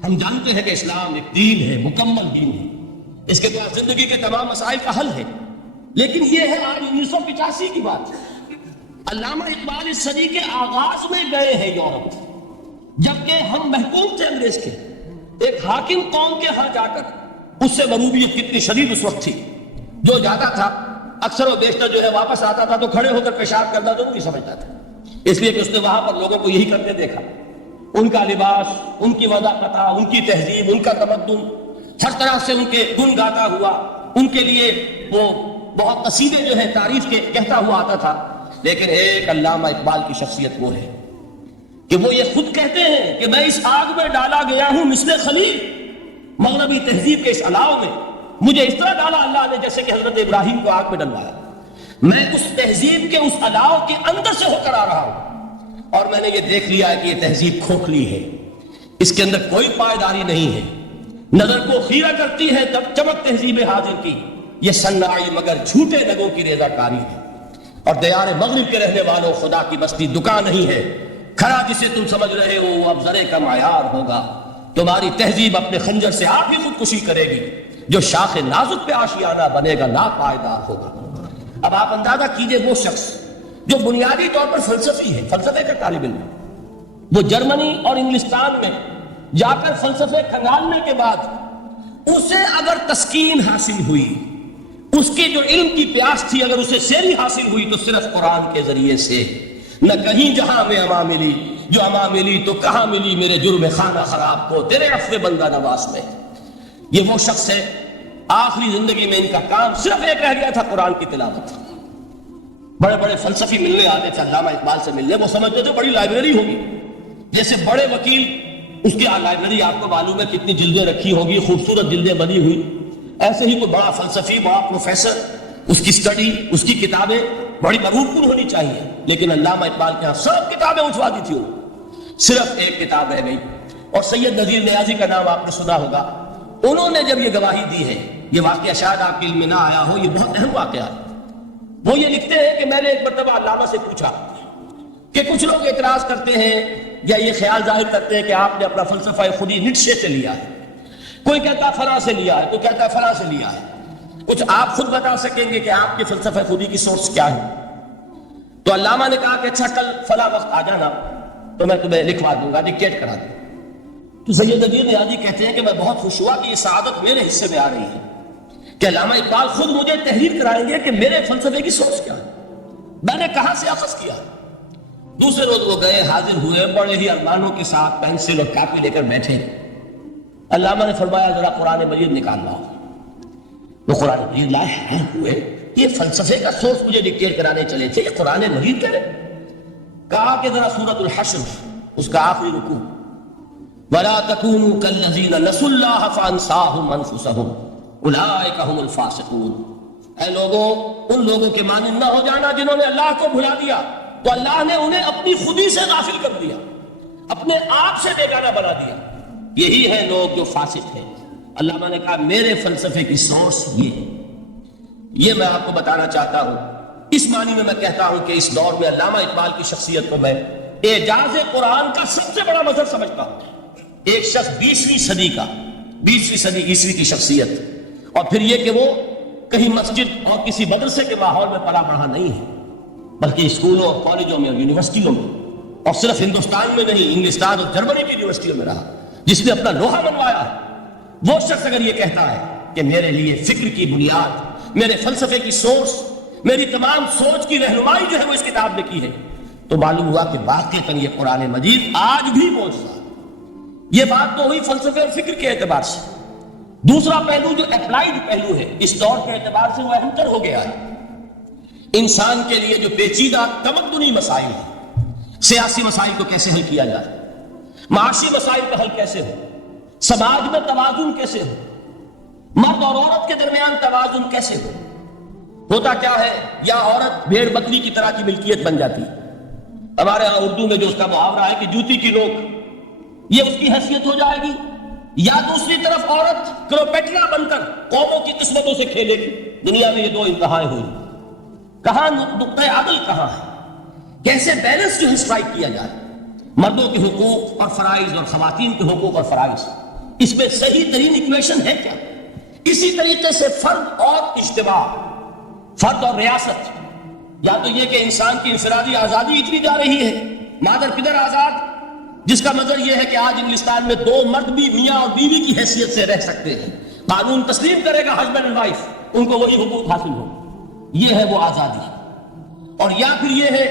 ہم جانتے ہیں کہ اسلام ایک دین ہے، مکمل دین ہے، اس کے بعد زندگی کے تمام مسائل کا حل ہے۔ لیکن یہ ہے آج 1985 کی بات۔ علامہ اقبال اس صدی کے آغاز میں گئے ہیں یورپ، جبکہ ہم محکوم تھے انگریز کے، ایک حاکم قوم کے ہاں جا کر اس سے مروبیت کتنی شدید اس وقت تھی۔ جو جاتا تھا اکثر و بیشتر جو ہے واپس آتا تھا تو کھڑے ہو کر پیشاب کرنا ضروری سمجھتا تھا، اس لیے کہ اس نے وہاں پر لوگوں کو یہی کرتے دیکھا۔ ان کا لباس، ان کی وضاحت، ان کی تہذیب، ان کا تمدن، ہر طرح سے ان کے گن گاتا ہوا، ان کے لیے وہ بہت قصیدے جو ہے تعریف کے کہتا ہوا آتا تھا۔ لیکن ایک علامہ اقبال کی شخصیت وہ ہے کہ وہ یہ خود کہتے ہیں کہ میں اس آگ میں ڈالا گیا ہوں مثل خلیل، مغربی تہذیب کے اس الاؤ میں مجھے اس طرح ڈالا اللہ نے جیسے کہ حضرت ابراہیم کو آگ میں ڈلوایا۔ میں اس تہذیب کے اس الاؤ کے اندر سے ہو کر آ رہا ہوں اور میں نے یہ دیکھ لیا ہے کہ یہ تہذیب کھوکھلی ہے، اس کے اندر کوئی پائیداری نہیں ہے، نظر کو خیرہ کرتی ہے چمک تہذیب حاضر کی، یہ سنائی مگر جھوٹے لگوں کی ریزہ کاری ہے۔ اور دیار مغرب کے رہنے والوں، خدا کی بستی دکان نہیں ہے، کھڑا جسے تم سمجھ رہے ہو وہ اب ذرے کا معیار ہوگا۔ تمہاری تہذیب اپنے خنجر سے آپ ہی خودکشی کرے گی، جو شاخ نازک پہ آشیانہ بنے گا ناپائیدار ہوگا۔ اب آپ اندازہ کیجئے وہ شخص جو بنیادی طور پر فلسفی ہے، فلسفے کا طالب علم، وہ جرمنی اور انگلستان میں جا کر فلسفے کھنگالنے کے بعد اسے اگر تسکین حاصل ہوئی، اس کی جو علم کی پیاس تھی اگر اسے سیری حاصل ہوئی تو صرف قرآن کے ذریعے سے۔ نہ کہیں جہاں میں اما ملی، جو اما ملی تو کہاں ملی میرے جرم خانہ خراب کو تیرے عفو بندہ نواز میں۔ یہ وہ شخص ہے آخری زندگی میں ان کا کام صرف ایک رہ گیا تھا، قرآن کی تلاوت۔ بڑے بڑے فلسفی ملنے آتے تھے علامہ اقبال سے ملنے، وہ سمجھتے تھے بڑی لائبریری ہوگی، جیسے بڑے وکیل اس کی لائبریری آپ کو معلوم ہے کتنی جلدیں رکھی ہوگی، خوبصورت جلدیں بنی ہوئی، ایسے ہی کوئی بڑا فلسفی، بڑا پروفیسر، اس کی سٹڈی، اس کی کتابیں بڑی مروب کن ہونی چاہیے۔ لیکن علامہ اقبال کے ہاں سب کتابیں اٹھوا دی تھی، صرف ایک کتاب رہ گئی، اور سید نذیر نیازی کا نام آپ نے سنا ہوگا۔ انہوں نے جب یہ گواہی دی ہے، یہ واقعہ شاید آپ کے علم میں نہ آیا ہو، یہ بہت اہم واقعہ ہے۔ وہ یہ لکھتے ہیں کہ میں نے ایک مرتبہ علامہ سے پوچھا کہ کچھ لوگ اعتراض کرتے ہیں یا یہ خیال ظاہر کرتے ہیں کہ آپ نے اپنا فلسفہ خودی نیٹشے سے لیا ہے، کوئی کہتا فلاں سے لیا ہے، کوئی کہتا فلاں سے لیا ہے، کچھ آپ خود بتا سکیں گے کہ آپ کے فلسفہ خودی کی سورس کیا ہے؟ تو علامہ نے کہا کہ اچھا کل فلاں وقت آ جانا تو میں تمہیں لکھوا دوں گا، ڈکٹیٹ کرا دوں۔ تو سید نذیر نیازی کہتے ہیں کہ میں بہت خوش ہوا کہ یہ سعادت میرے حصے میں آ رہی ہے کہ علامہ اقبال خود مجھے تحریر کرائیں گے کہ میرے فلسفے کی سورس کیا ہے۔ میں نے کہاں سے اخذ کیا؟ دوسرے روز وہ گئے، حاضر ہوئے، بڑے ہی ارمانوں کے ساتھ پینسل اور کاپی لے کر بیٹھے۔ علامہ نے فرمایا ذرا قرآن مجید نکال لاؤ۔ وہ قرآن مجید لائے، حیران ہوئے، یہ فلسفے کا سورس مجھے ڈکٹیٹ کرانے چلے تھے، یہ قرآن مجید کہہ رہے۔ کہا کہ ذرا سورۃ الحشر اس کا آخری رکوع، وَلَا تَكُونُوا كَالَّذِينَ نَسُوا اللَّهَ فَأَنسَاهُمْ أَنفُسَهُمْ أُولَٰئِكَ هُمُ الْفَاسِقُونَ۔ اے لوگوں، ان لوگوں کے مانند نہ ہو جانا جنہوں نے اللہ کو بھلا دیا تو اللہ نے انہیں اپنی خودی سے غافل کر دیا، اپنے آپ سے بیگانہ بنا دیا۔ یہی ہے لوگ جو فاسق ہیں۔ علامہ نے کہا میرے فلسفے کی سورس یہ ہے، یہ میں آپ کو بتانا چاہتا ہوں۔ اس معنی میں میں کہتا ہوں کہ اس دور میں علامہ اقبال کی شخصیت کو میں اعجاز قرآن کا سب سے بڑا مظہر سمجھتا ہوں۔ ایک شخص 20ویں صدی کا، 20ویں صدی عیسوی کی شخصیت، اور پھر یہ کہ وہ کہیں مسجد اور کسی مدرسے کے ماحول میں پلا بڑھا نہیں ہے، بلکہ اسکولوں اور کالجوں میں اور یونیورسٹیوں میں، اور صرف ہندوستان میں نہیں، انگلستان اور جرمنی کی یونیورسٹیوں میں رہا، جس نے اپنا لوہا منوایا ہے۔ وہ شخص اگر یہ کہتا ہے کہ میرے لیے فکر کی بنیاد، میرے فلسفے کی سورس، میری تمام سوچ کی رہنمائی جو ہے وہ اس کتاب نے کی ہے، تو معلوم ہوا کہ واقعتاً یہ قرآن مجید آج بھی موجود ہے۔ یہ بات تو ہوئی فلسفے اور فکر کے اعتبار سے۔ دوسرا پہلو جو اپلائیڈ پہلو ہے، اس دور کے اعتبار سے وہ اہم تر ہو گیا ہے۔ انسان کے لیے جو پیچیدہ تمدنی مسائل ہیں، سیاسی مسائل کو کیسے حل کیا جائے، معاشی مسائل کا حل کیسے ہو، سماج میں توازن کیسے ہو، مرد اور عورت کے درمیان توازن کیسے ہو، ہوتا کیا ہے، یا عورت بھیڑ بکری کی طرح کی ملکیت بن جاتی ہے۔ ہمارے ہاں اردو میں جو اس کا محاورہ ہے کہ جوتی کی نوک، یہ اس کی حیثیت ہو جائے گی، یا دوسری طرف عورت کلوپیٹرا بن کر قوموں کی قسمتوں سے کھیلے گی۔ دنیا میں یہ دو انتہائیں ہوئی، کہاں نقطۂ عدل کہاں ہے، کیسے بیلنس جو ہے اسٹرائک کیا جائے، مردوں کے حقوق اور فرائض اور خواتین کے حقوق اور فرائض، اس میں صحیح ترین ایکویشن ہے کیا؟ اسی طریقے سے فرد اور اجتماع، فرد اور ریاست، یا تو یہ کہ انسان کی انفرادی آزادی اتنی جا رہی ہے، مادر پدر آزاد، جس کا مطلب یہ ہے کہ آج انگلستان میں دو مرد بھی میاں اور بیوی کی حیثیت سے رہ سکتے ہیں، قانون تسلیم کرے گا ہسبینڈ اینڈ وائف، ان کو وہی حقوق حاصل ہو، یہ ہے وہ آزادی۔ اور یا پھر یہ ہے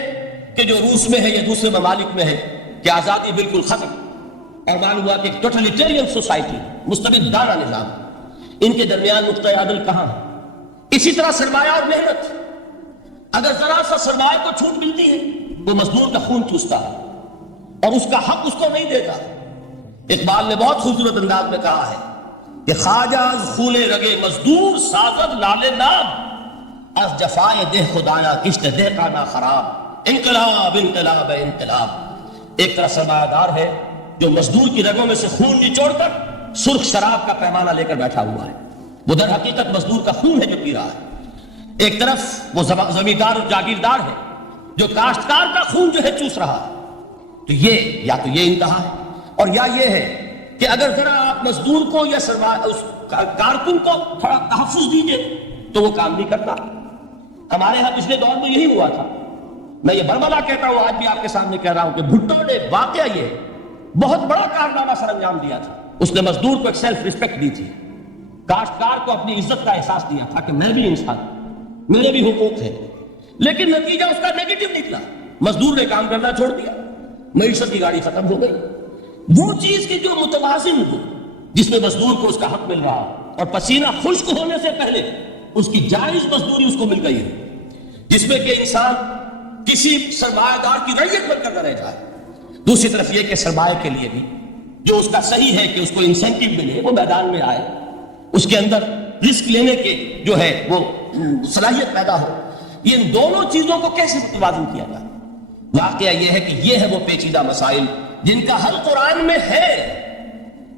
کہ جو روس میں ہے یا دوسرے ممالک میں ہے کہ آزادی بالکل ختم، اور معلوم ہوا کہ ایک ٹوٹلیٹیرین سوسائٹی، مستبدانہ نظام، ان کے درمیان نقطۂ عدل کہاں ہے؟ اسی طرح سرمایہ اور محنت، اگر ذرا سا سرمایہ کو چھوٹ ملتی ہے وہ مزدور کا خون چوستا ہے اور اس کا حق اس کو نہیں دیتا۔ اقبال نے بہت خوبصورت انداز میں کہا ہے کہ خواجہ از خون رگے مزدور سازد لال نام، از جفائے دہ خدایا کشت دہ کا نا خراب، انقلاب انقلاب انقلاب۔ ایک طرح سرمایہ دار ہے جو مزدور کی رگوں میں سے خون نچوڑ کر سرخ شراب کا پیمانہ لے کر بیٹھا ہوا ہے، وہ در حقیقت مزدور کا خون ہے جو پی رہا ہے۔ ایک طرف وہ زمیندار اور جاگیردار ہے جو کاشتکار کا خون جو ہے چوس رہا ہے۔ تو یہ یا تو یہ انتہا ہے، اور یا یہ ہے کہ اگر ذرا آپ مزدور کو یا اس کارکن کو تھوڑا تحفظ دیجئے تو وہ کام نہیں کرتا۔ ہمارے ہاں پچھلے دور میں یہی ہوا تھا، میں یہ بربلا کہتا ہوں، آج بھی آپ کے سامنے کہہ رہا ہوں کہ بھٹو نے واقعہ یہ بہت بڑا کارنامہ سر انجام دیا تھا۔ اس نے مزدور کو ایک سیلف ریسپیکٹ دی تھی، کاشتکار کو اپنی عزت کا احساس دیا تھا کہ میں بھی انسان ہوں، میرے بھی حقوق ہیں، لیکن نتیجہ اس کا نیگیٹو نکلا، مزدور نے کام کرنا چھوڑ دیا، معیشت کی گاڑی ختم ہو گئی۔ وہ چیز کی جو متوازن ہو، جس میں مزدور کو اس کا حق مل رہا اور پسینہ خشک ہونے سے پہلے اس کی جائز مزدوری اس کو مل گئی ہے، جس میں کہ انسان کسی سرمایہ دار کی رعیت بن کر نہ رہ جائے۔ دوسری طرف یہ کہ سرمایہ کے لیے بھی جو اس کا صحیح ہے کہ اس کو انسینٹیو ملے، وہ میدان میں آئے، اس کے اندر رسک لینے کے جو ہے وہ صلاحیت پیدا ہو۔ ان دونوں چیزوں کو کیسے توازن کیا جائے؟ واقعہ یہ ہے کہ یہ ہے وہ پیچیدہ مسائل جن کا حل قرآن میں ہے۔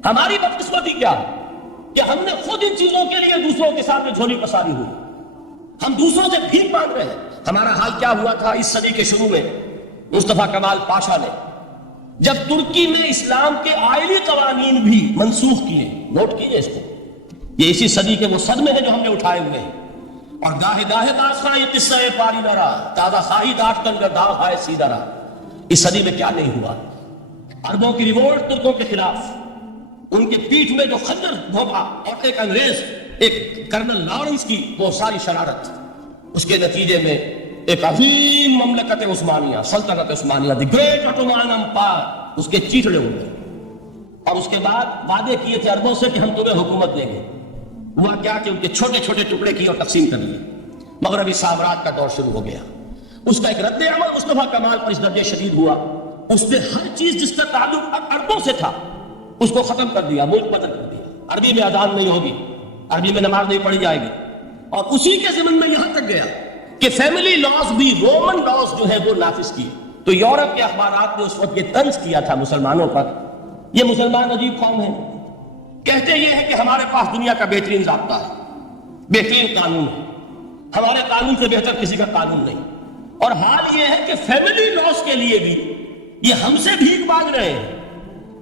ہماری بدقسمتی کیا ہے کہ ہم نے خود ان چیزوں کے لیے دوسروں کے سامنے جھولی پساری ہوئی، ہم دوسروں سے بھیک مانگ رہے ہیں۔ ہمارا حال کیا ہوا تھا اس صدی کے شروع میں؟ مصطفیٰ کمال پاشا نے جب ترکی میں اسلام کے آئلی قوانین بھی منسوخ کیے، نوٹ کیجئے اس کو، یہ اسی صدی کے وہ صدمے ہیں جو ہم نے اٹھائے ہوئے ہیں، اور گاہے گاہے باز خواہ یہ قصہ پاری نہ رہا، تازہ خواہی داشت کر داغ ہائے سیدھا رہا۔ اس صدی میں کیا نہیں ہوا؟ عربوں کی ریوولٹ ترکوں کے خلاف، ان کے پیٹھ میں جو خنجر بھونکا، اور ایک انگریز، ایک کرنل لارنس کی وہ ساری شرارت، اس کے نتیجے میں ایک عظیم مملکت عثمانیہ، سلطنت عثمانیہ، دی گریٹ عثمان امپائر، اس کے چیچڑے ہوئے اور اس کے بعد وعدے کیے تھے عربوں سے کہ ہم تمہیں حکومت دیں گے۔ ہوا کیا کہ ان کے چھوٹے چھوٹے ٹکڑے کیے اور تقسیم کر لیے۔ مغربی سامراج کا دور شروع ہو گیا۔ اس کا ایک رد عمل مصطفیٰ کمال پر اس درجے شدید ہوا، اس نے ہر چیز جس کا تعلق عربوں سے تھا اس کو ختم کر دیا، ملک بدل کر دیا۔ عربی میں اذان نہیں ہوگی، عربی میں نماز نہیں پڑھی جائے گی، اور اسی کے ضمن میں یہاں تک گیا کہ فیملی لاز بھی، رومن لاز جو ہے وہ نافذ کی۔ تو یورپ کے اخبارات نے اس وقت یہ طنز کیا تھا مسلمانوں پر، یہ مسلمان عجیب قوم ہے، کہتے یہ ہے کہ ہمارے پاس دنیا کا بہترین ضابطہ ہے، بہترین قانون ہے، ہمارے قانون سے بہتر کسی کا قانون نہیں، اور حال یہ ہے کہ فیملی لاز کے لیے بھی یہ ہم سے بھیک مانگ رہے ہیں،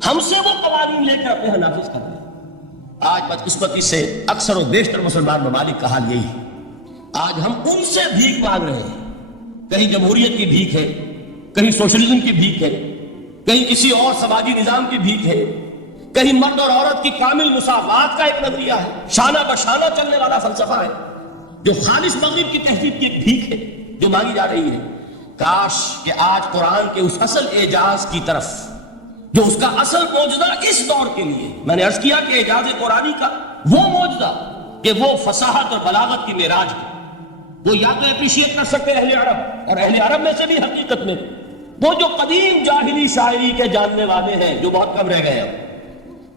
ہم سے وہ قوانین لے کر اپنے یہاں نافذ کر رہے ہیں۔ آج بدقسمتی سے اکثر و بیشتر مسلمان ممالک کا حال یہی ہے، آج ہم ان سے بھیک مانگ رہے ہیں، کہیں جمہوریت کی بھیک ہے، کہیں سوشلزم کی بھیک ہے، کہیں کسی اور سماجی نظام کی بھیک ہے، کہیں مرد اور عورت کی کامل مساوات کا ایک نظریہ ہے، شانہ بشانہ چلنے والا فلسفہ ہے، جو خالص مغرب کی تہذیب کی ایک بھیک ہے جو مانگی جا رہی ہے۔ کاش کہ آج قرآن کے اس اصل اعجاز کی طرف، جو اس کا اصل معجزہ اس دور کے لیے، میں نے عرض کیا کہ اعجاز قرآنی کا وہ معجزہ کہ وہ فصاحت اور بلاغت کی معراج ہے، وہ یا تو اپریشیٹ کر سکتے اہل عرب، اور اہل عرب میں سے بھی حقیقت میں وہ جو قدیم جاہلی شاعری کے جاننے والے ہیں جو بہت کم رہ گئے ہیں،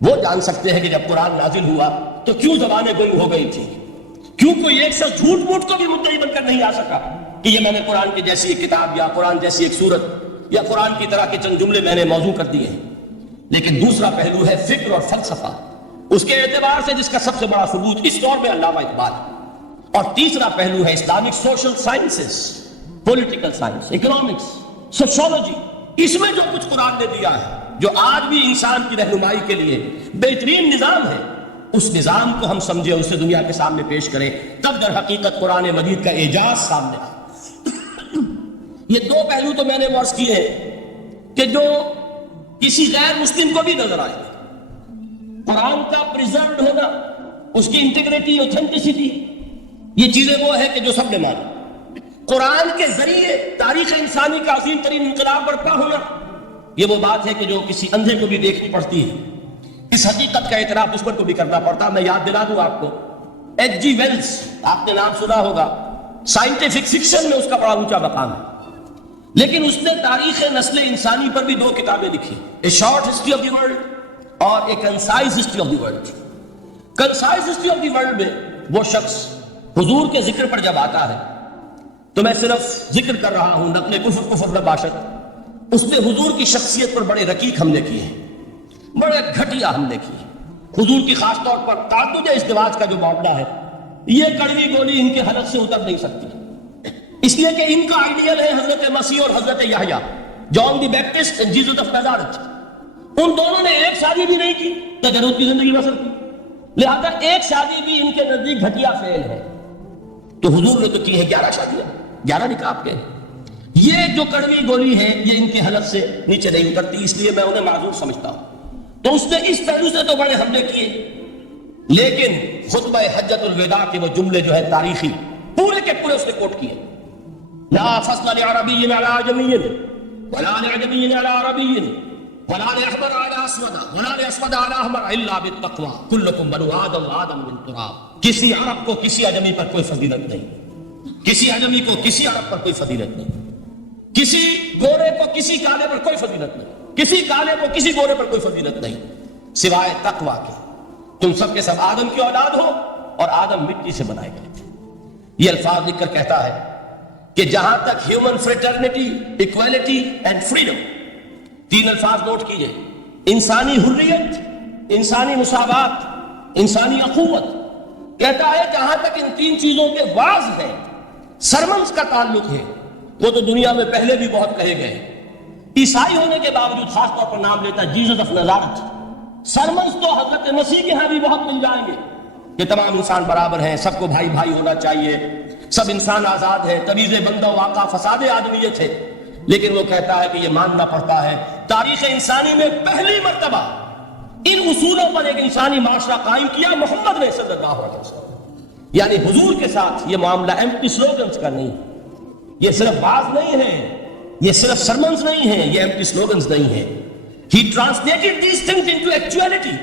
وہ جان سکتے ہیں کہ جب قرآن نازل ہوا تو کیوں زبانیں گنگ ہو گئی تھی، کیوں کوئی ایک شخص جھوٹ موٹ کو بھی مدعی بن کر نہیں آ سکا کہ یہ میں نے قرآن کی جیسی ایک کتاب یا قرآن جیسی ایک سورت یا قرآن کی طرح کے چند جملے میں نے موضوع کر دیے ہیں۔ لیکن دوسرا پہلو ہے فکر اور فلسفہ، اس کے اعتبار سے جس کا سب سے بڑا ثبوت اس دور میں علامہ اقبال ہے، اور تیسرا پہلو ہے Islamic social sciences, political science, economics, sociology, اس میں جو کچھ قرآن نے دیا ہے، جو آج بھی انسان کی رہنمائی کے لیے بہترین نظام ہے، اس نظام کو ہم سمجھے، اسے دنیا کے سامنے پیش کریں، تب در حقیقت قرآن مجید کا اعجاز سامنے آئے۔ یہ دو پہلو تو میں نے عرض کیے ہیں کہ جو کسی غیر مسلم کو بھی نظر آئے گا، قرآن کا پریزروڈ ہونا، اس کی انٹیگریٹی، اوتھینٹسٹی، یہ چیزیں وہ ہے کہ جو سب نے مانی۔ قرآن کے ذریعے تاریخ انسانی کا عظیم ترین انقلاب برپا ہونا، یہ وہ بات ہے کہ جو کسی اندھے کو بھی دیکھنی پڑتی ہے، اس حقیقت کا اعتراف اس پر کو بھی کرنا پڑتا۔ میں یاد دلا دوں آپ کو، ایچ جی ویلز، آپ نے نام سنا ہوگا، سائنٹیفک فکشن میں اس کا بڑا اونچا مقام ہے، لیکن اس نے تاریخ نسل انسانی پر بھی دو کتابیں لکھی، a short history of the world اور a concise history of the world. Concise history of the world میں وہ شخص حضور کے ذکر پر جب آتا ہے تو میں صرف ذکر کر رہا ہوں، نقل کفر نباشت، اس نے حضور کی شخصیت پر بڑے رقیق حملے کیے ہیں، بڑے گھٹیا حملے کیے۔ حضور کی خاص طور پر تعدد ازدواج کا جو معاملہ ہے، یہ کڑوی گولی ان کے حلق سے اتر نہیں سکتی، اس لیے کہ ان کا آئیڈیل ہے حضرت مسیح اور حضرت یحییٰ، جان دی بیپٹسٹ اینڈ جیسس آف نازارتھ۔ ان دونوں نے ایک شادی بھی نہیں کی، تجرد کی زندگی بسر کی، لہذا ایک شادی بھی ان کے نزدیک گھٹیا فعل ہے۔ تو حضور نے تو کی ہے 11 شادیاں، 11 نکاح کے۔ یہ جو کڑوی گولی ہے یہ ان کے حلق سے نیچے نہیں اترتی، اس لیے میں انہیں معذور سمجھتا ہوں۔ تو اس نے اس پہلو سے تو بڑے حملے کیے، لیکن خطبہ حجۃ الوداع کے وہ جملے جو ہے تاریخی، پورے کے پورے اس نے کوٹ کیے، لا فصل لعربی علی عجمی ولا لعجمی علی عربی ولا لاحمر علی اسود ولا لاسود علی احمر الا بالتقوى کلکم بنو آدم آدم من تراب۔ کسی عرب کو کسی عجمی پر کوئی فضیلت نہیں، کسی عجمی کو کسی عرب پر کوئی فضیلت نہیں، کسی گورے کو کسی کالے پر کوئی فضیلت نہیں، کسی کالے کو کسی گورے پر کوئی فضیلت نہیں سوائے تقویٰ کے۔ تم سب کے سب آدم کی اولاد ہو اور آدم مٹی سے بنائے گئے تھے۔ یہ الفاظ لکھ کر کہتا ہے کہ جہاں تک human fraternity, equality and freedom, تین الفاظ نوٹ کیجئے، انسانی حریت، انسانی مساوات، انسانی اخوت، کہتا ہے جہاں تک ان تین چیزوں کے واضح ہے سرمنس کا تعلق ہے، وہ تو دنیا میں پہلے بھی بہت کہے گئے۔ عیسائی ہونے کے باوجود خاص طور پر نام لیتا ہے جیسس آف نازارتھ۔ سرمنس تو حضرت مسیح کے ہاں بھی بہت مل جائیں گے کہ تمام انسان برابر ہیں، سب کو بھائی بھائی ہونا چاہیے، سب انسان آزاد ہیں، تمیز بندہ واقع فساد آدمیت ہے۔ لیکن وہ کہتا ہے کہ یہ ماننا پڑتا ہے تاریخ انسانی میں پہلی مرتبہ ان اصولوں پر ایک انسانی معاشرہ قائم کیا محمد نے صلی اللہ علیہ وسلم، یعنی حضور کے ساتھ یہ معاملہ ایمپٹی سلوگنز کا نہیں، یہ صرف باز نہیں ہے، یہ صرف سرمنز نہیں ہیں، یہ ایمپٹی سلوگنز نہیں ہیں. He translated these things into actuality.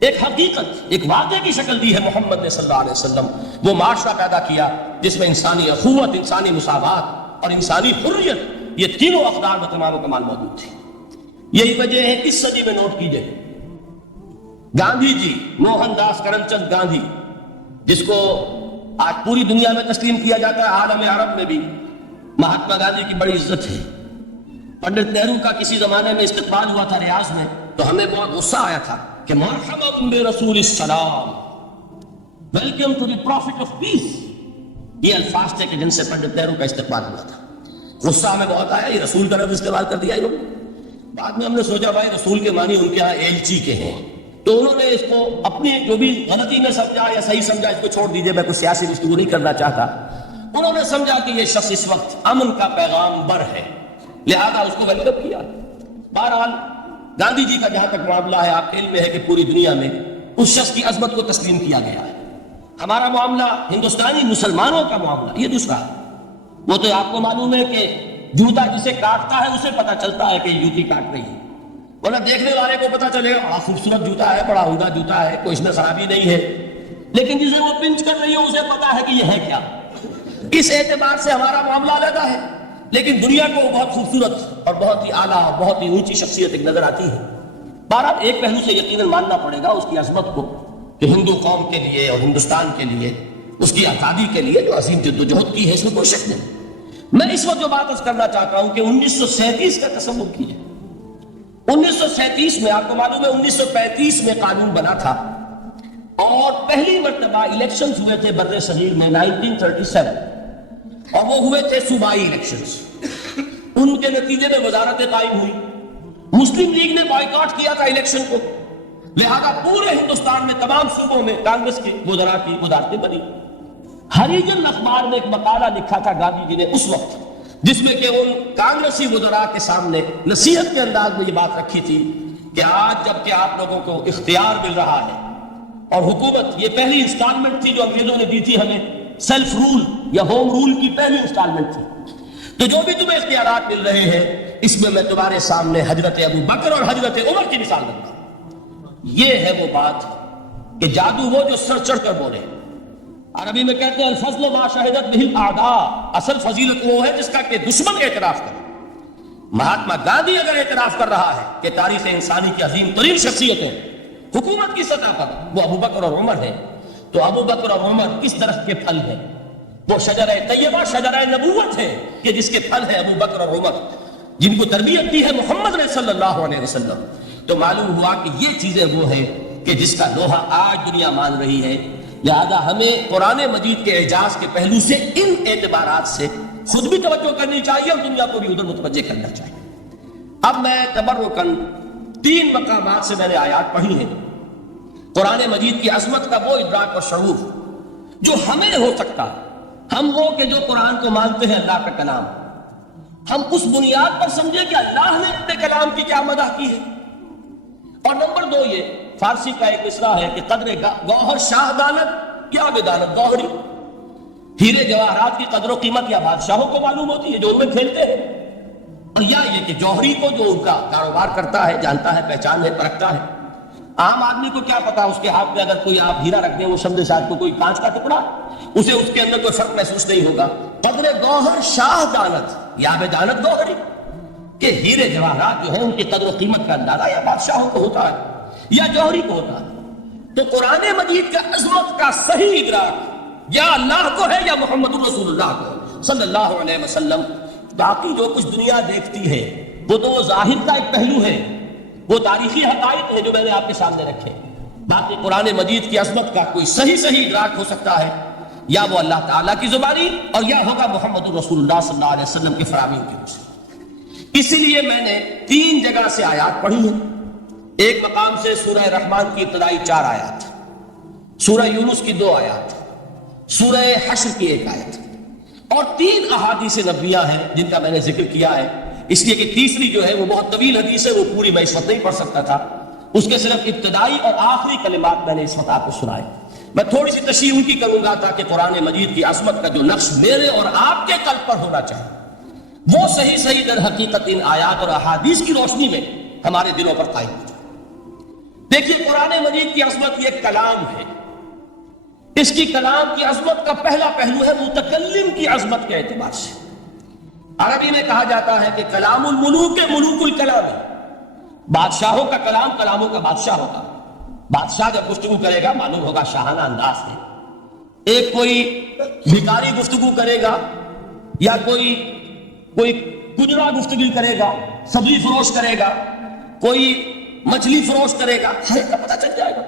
ایک حقیقت، ایک واقعے کی شکل دی ہے محمد نے صلی اللہ علیہ وسلم. وہ معاشرہ پیدا کیا جس میں انسانی اخوت، انسانی مساوات اور انسانی حریت، یہ تینوں اقدار میں تمام و کمال موجود تھی. یہی وجہ ہے اس صدی میں نوٹ کیجئے گاندھی جی، موہن داس کرم چند گاندھی، جس کو آج پوری دنیا میں تسلیم کیا جاتا ہے، عالم عرب میں بھی مہاتما گاندھی کی بڑی عزت ہے. پنڈت نہرو کا کسی زمانے میں استقبال ہوا تھا ریاض میں، تو ہمیں بہت غصہ آیا تھا کہ مرحبا برسول السلام، welcome to the prophet of peace. یہ الفاظ تھے کہ جن سے پنڈت نہرو کا استقبال ہوا تھا. غصہ ہمیں بہت آیا، یہ رسول کا لفظ استعمال کر دیا انہوں نے. بعد میں ہم نے سوچا بھائی رسول کے معنی ان کے ہاں ایلچی کے ہیں، تو انہوں نے اس کو اپنی جو بھی غلطی میں سمجھا یا صحیح سمجھا، اس کو چھوڑ دیجئے، میں کوئی سیاسی گفتگو نہیں کرنا چاہتا. انہوں نے سمجھا کہ یہ شخص اس وقت امن کا پیغام بر ہے، لہذا اس کو ویلکم کیا. بہرحال گاندھی جی کا جہاں تک معاملہ ہے، آپ کے علم میں ہے کہ پوری دنیا میں اس شخص کی عظمت کو تسلیم کیا گیا ہے. ہمارا معاملہ ہندوستانی مسلمانوں کا معاملہ یہ دوسرا ہے. وہ تو آپ کو معلوم ہے کہ جوتا جسے کاٹتا ہے اسے پتا چلتا ہے کہ جوتی کاٹ رہی ہے، ورنہ دیکھنے والے کو پتا چلے گا خوبصورت جوتا ہے، بڑا عمدہ جوتا ہے، کوئی اس میں خرابی نہیں ہے، لیکن جسے وہ پنچ کر رہی ہے اسے پتا ہے کہ یہ ہے کیا. اس اعتبار سے ہمارا معاملہ علیحدہ ہے، لیکن دنیا کو بہت خوبصورت اور بہت ہی اعلیٰ، بہت ہی اونچی شخصیت ایک نظر آتی ہے. بہرحال ایک پہلو سے یقیناً ماننا پڑے گا اس کی عظمت کو، کہ ہندو قوم کے لیے اور ہندوستان کے لیے، اس کی آزادی کے لیے جو عظیم جدوجہد کی ہے، اس میں کوئی شک نہیں. میں اس وقت جو بات عرض کرنا چاہتا ہوں کہ 1937 کا تصور کیجیے. 1937 میں آپ کو معلوم ہے 1935 میں قانون بنا تھا، اور پہلی مرتبہ الیکشنز ہوئے تھے بر صغیر میں 1937، اور وہ ہوئے تھے صوبائی الیکشنز. ان کے نتیجے میں وزارتیں قائم ہوئی. مسلم لیگ نے بائیکاٹ کیا تھا الیکشن کو، لہذا پورے ہندوستان میں تمام صوبوں میں کانگریس کے وزراء کی وزارتیں بنی. ہریجن اخبار میں ایک مقالہ لکھا تھا گاندھی جی نے اس وقت، جس میں کہ ان کانگریسی وزراء کے سامنے نصیحت کے انداز میں یہ بات رکھی تھی کہ آج جب کہ آپ لوگوں کو اختیار مل رہا ہے اور حکومت، یہ پہلی انسٹالمنٹ تھی جو انگریزوں نے دی تھی ہمیں، سیلف رول یا ہوم رول کی پہلی انسٹالمنٹ تھی، تو جو بھی تمہیں اختیارات مل رہے ہیں اس میں میں تمہارے سامنے حضرت ابو بکر اور حضرت عمر کی مثال رکھتا ہوں. یہ ہے وہ بات کہ جادو وہ جو سر چڑھ کر بولے. عربی میں کہتے ہیں الفضل ما شہدت بہ الاعداء، اصل فضیلت وہ ہے جس کا کہ دشمن اعتراف کرے. مہاتما گاندھی اگر اعتراف کر رہا ہے کہ تاریخ انسانی کی عظیم ترین شخصیتیں حکومت کی سطح پر وہ ابو بکر اور عمر ہیں، تو ابو بکر اور عمر کس درخت کے پھل ہیں؟ وہ شجرہ طیبہ، شجرہ نبوت ہے کہ جس کے پھل ہیں ابو بکر اور عمر، جن کو تربیت دی ہے محمد صلی اللہ علیہ وسلم. تو معلوم ہوا کہ یہ چیزیں وہ ہیں کہ جس کا لوہا آج دنیا مان رہی ہے. لہذا ہمیں قرآن مجید کے اعجاز کے پہلو سے ان اعتبارات سے خود بھی توجہ کرنی چاہیے اور دنیا کو بھی ادھر متوجہ کرنا چاہیے. اب میں تبرکاً 3 مقامات سے میں نے آیات پڑھی ہیں. قرآن مجید کی عظمت کا وہ ادراک اور شعور جو ہمیں ہو سکتا، ہم وہ کہ جو قرآن کو مانتے ہیں اللہ کا کلام، ہم اس بنیاد پر سمجھیں کہ اللہ نے اپنے کلام کی کیا مدح کی ہے. اور نمبر 2 یہ فارسی کا ایک مصرع ہے کہ قدر گوہر شاہ دانت کیا بدانت گوہری. ہیرے جواہرات کی قدر و قیمت یا بادشاہوں کو معلوم ہوتی ہے جو ان میں کھیلتے ہیں، اور یا یہ کہ جوہری کو جو ان کا کاروبار کرتا ہے، جانتا ہے، پہچان ہے، پرکھتا ہے. عام آدمی کو کیا پتا اس کے ہاتھ میں اگر کوئی آپ ہیرا رکھ دیں، وہ شمد شاید کو کوئی کانچ کا ٹکڑا، اسے اس کے اندر کوئی فرق محسوس نہیں ہوگا. قدر گوہر شاہ دانت یا بدانت گوہری، کہ ہیرے جواہرات جو ہیں ان کی قدر و قیمت کا اندازہ یا بادشاہوں کو ہوتا ہے یا جوہری کو ہوتا ہے. تو قرآن مجید کا عظمت کا صحیح ادراک یا اللہ کو ہے یا محمد رسول اللہ کو صلی اللہ علیہ وسلم. باقی جو کچھ دنیا دیکھتی ہے وہ تو ظاہر کا ایک پہلو ہے، وہ تاریخی حقائق ہیں جو میں نے آپ کے سامنے رکھے. باقی قرآن مجید کی عظمت کا کوئی صحیح ادراک ہو سکتا ہے یا وہ اللہ تعالیٰ کی زبانی اور یا ہوگا محمد رسول اللہ صلی اللہ علیہ وسلم کی فراہمی کی وجہ سے. اسی لیے میں نے 3 جگہ سے آیات پڑھی ہیں. ایک مقام سے سورہ رحمان کی ابتدائی 4 آیات، سورہ یونس کی 2 آیات، سورہ حشر کی 1 آیت، اور 3 احادیث نبویہ ہیں جن کا میں نے ذکر کیا ہے، اس لیے کہ تیسری جو ہے وہ بہت طویل حدیث ہے، وہ پوری میں اس وقت نہیں پڑھ سکتا تھا. اس کے صرف ابتدائی اور آخری کلمات میں نے اس وقت آپ کو سنائے. میں تھوڑی سی تشریح ان کی کروں گا تاکہ قرآن مجید کی عظمت کا جو نقش میرے اور آپ کے قلب پر ہونا چاہیے وہ صحیح صحیح در حقیقت ان آیات اور احادیث کی روشنی میں ہمارے دلوں پر قائم ہو جائے۔ دیکھیے قرآن مجید کی عظمت یہ کلام ہے، اس کی کلام کی عظمت کا پہلا پہلو ہے متکلم کی عظمت کے اعتبار سے۔ عربی میں کہا جاتا ہے کہ کلام الملوک ملوک الکلام ہے، بادشاہوں کا کلام کلاموں کا بادشاہ ہوگا۔ بادشاہ جب گفتگو کرے گا معلوم ہوگا شاہانہ انداز سے، ایک کوئی بھکاری گفتگو کرے گا یا کوئی گجرا گفتگو کرے گا، سبزی فروش کرے گا، کوئی مچھلی فروش کرے گا، ہر ایک کا پتہ چل جائے گا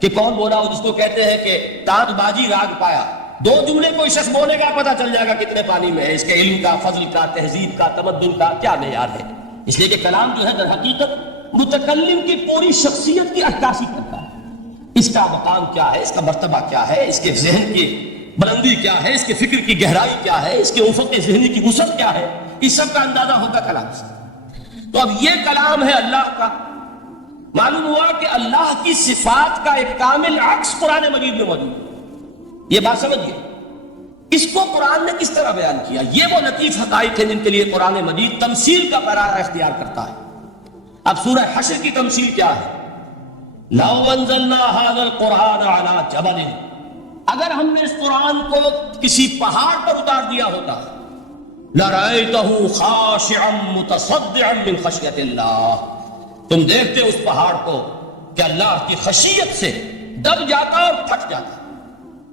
کہ کون بولا ہو، جس کو کہتے ہیں کہ تاج بازی راگ پایا۔ دو جملے کوئی شخص بولے گا پتہ چل جائے گا کتنے پانی میں ہے، اس کے علم کا، فضل کا، تہذیب کا، تمدن کا کیا معیار ہے۔ اس لیے کہ کلام جو ہے در حقیقت متکلم کی پوری شخصیت کی عکاسی کرتا ہے، اس کا مقام کیا ہے، اس کا مرتبہ کیا ہے، اس کے ذہن کی بلندی کیا ہے، اس کے فکر کی گہرائی کیا ہے، اس کے افق ذہنی کی وسعت کیا ہے، اس سب کا اندازہ ہوگا کلام سے۔ تو اب یہ کلام ہے اللہ کا، معلوم ہوا کہ اللہ کی صفات کا ایک کامل عکس قرآن مجید میں موجود ہے۔ یہ بات سمجھیے، اس کو قرآن نے کس طرح بیان کیا؟ یہ وہ لطیف حقائق ہیں جن کے لیے قرآن مجید تمثیل کا قرار اختیار کرتا ہے۔ اب سورہ حشر کی تمثیل کیا ہے؟ لو انزلنا هذا القرآن على جبل، اگر ہم نے اس قرآن کو کسی پہاڑ پر اتار دیا ہوتا لرأيته خاشعا متصدعا من خشية اللہ، تم دیکھتے اس پہاڑ کو کہ اللہ کی خشیت سے دب جاتا اور پھٹ جاتا۔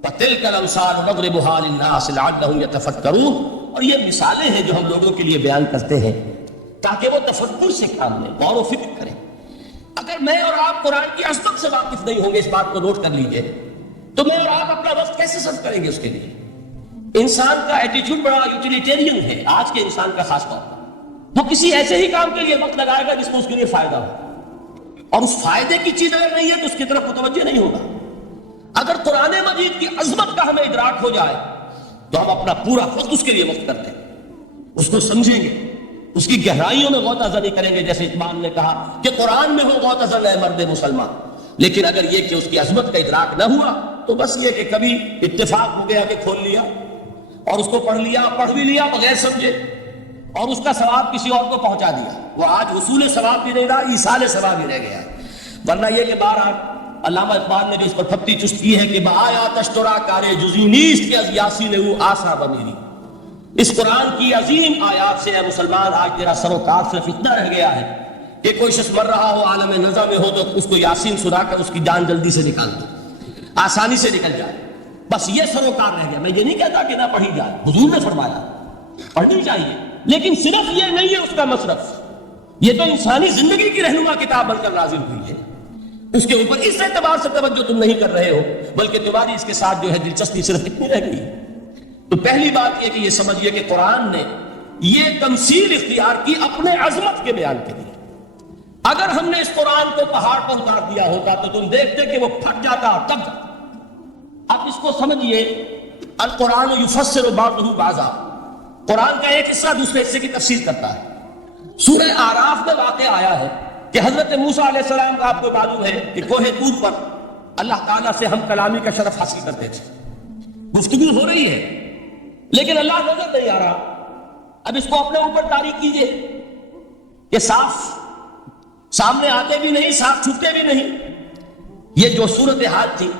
وَتِلْكَ الْأَمْثَالُ نَضْرِبُهَا لِلنَّاسِ لَعَلَّهُمْ يَتَفَكَّرُونَ، اور یہ مثالیں ہیں جو ہم لوگوں کے لیے بیان کرتے ہیں تاکہ وہ تفکر سے کام لیں، غور و فکر کریں۔ اگر میں اور آپ قرآن کی عظمت سے واقف نہیں ہوں گے، اس بات کو نوٹ کر لیجئے، تو میں اور آپ اپنا وقت کیسے صرف کریں گے اس کے لیے؟ انسان کا ایٹیٹیوڈ بڑا یوٹیلیٹیرین ہے، آج کے انسان کا خاص طور پر۔ وہ کسی ایسے ہی کام کے لیے وقت لگائے گا جس کو اس کے لیے فائدہ ہو، اور اس فائدے کی چیز اگر نہیں ہے تو اس کی طرف متوجہ نہیں ہوگا۔ اگر قرآن مجید کی عظمت کا ہمیں ادراک ہو جائے تو ہم اپنا پورا وقت اس کے لیے وقت کرتے ہیں، اس کو سمجھیں گے، اس کی گہرائیوں میں غوطہ زنی کریں گے، جیسے اقبال نے کہا کہ قرآن میں ہو غوطہ زن اے مرد مسلمان۔ لیکن اگر یہ کہ اس کی عظمت کا ادراک نہ ہوا تو بس یہ کہ کبھی اتفاق ہو گیا کہ کھول لیا اور اس کو پڑھ لیا، پڑھ بھی لیا بغیر سمجھے، اور اس کا ثواب کسی اور کو پہنچا دیا، وہ آج حصول ثواب بھی نہیں رہا، ایصال ثواب ہی رہ گیا۔ ورنہ یہ کہ بہرحال علامہ اقبال نے جو اس پر پھپتی چست کی ہے کہ بآیات اشترا کارے جزی نیست کہ از یاسین او آسا بمیری، اس قرآن کی عظیم آیات سے اے مسلمان آج تیرا سر و کار صرف اتنا رہ گیا ہے کہ کوئی شخص مر رہا ہو، عالم نزع میں ہو، تو اس کو یاسین سنا کر اس کی جان جلدی سے نکال دو، آسانی سے نکل جائے، بس یہ سر و کار رہ گیا۔ میں یہ نہیں کہتا کہ نہ پڑھی جائے، حضور نے فرمایا پڑھنی چاہیے، لیکن صرف یہ نہیں ہے اس کا مصرف، یہ تو انسانی زندگی کی رہنما کتاب بن کر نازل ہوئی ہے، اس کے اوپر اس اعتبار سے توجہ تم نہیں کر رہے ہو، بلکہ تمہاری اس کے ساتھ جو ہے دلچسپی صرف اتنی رہ گئی۔ تو پہلی بات یہ کہ یہ سمجھیے کہ قرآن نے یہ تمثیل اختیار کی اپنے عظمت کے بیان کے لیے۔ اگر ہم نے اس قرآن کو پہاڑ پر اتار دیا ہوتا تو تم دیکھتے کہ وہ پھٹ جاتا اور تب جاتا۔ اب اس کو سمجھیے، القرآن یفسر بعضہ بعضا، قرآن کا ایک حصہ دوسرے حصے کی تفسیر کرتا ہے۔ سورہ اعراف میں واقع آیا ہے کہ حضرت موسیٰ علیہ السلام کا آپ کو معلوم ہے کہ کوہ طور پر اللہ تعالیٰ سے ہم کلامی کا شرف حاصل کرتے تھے، گفتگو ہو رہی ہے لیکن اللہ نظر نہیں آ رہا۔ اب اس کو اپنے اوپر طاری کیجئے کہ صاف سامنے آتے بھی نہیں، صاف چھپتے بھی نہیں۔ یہ جو صورتحال تھی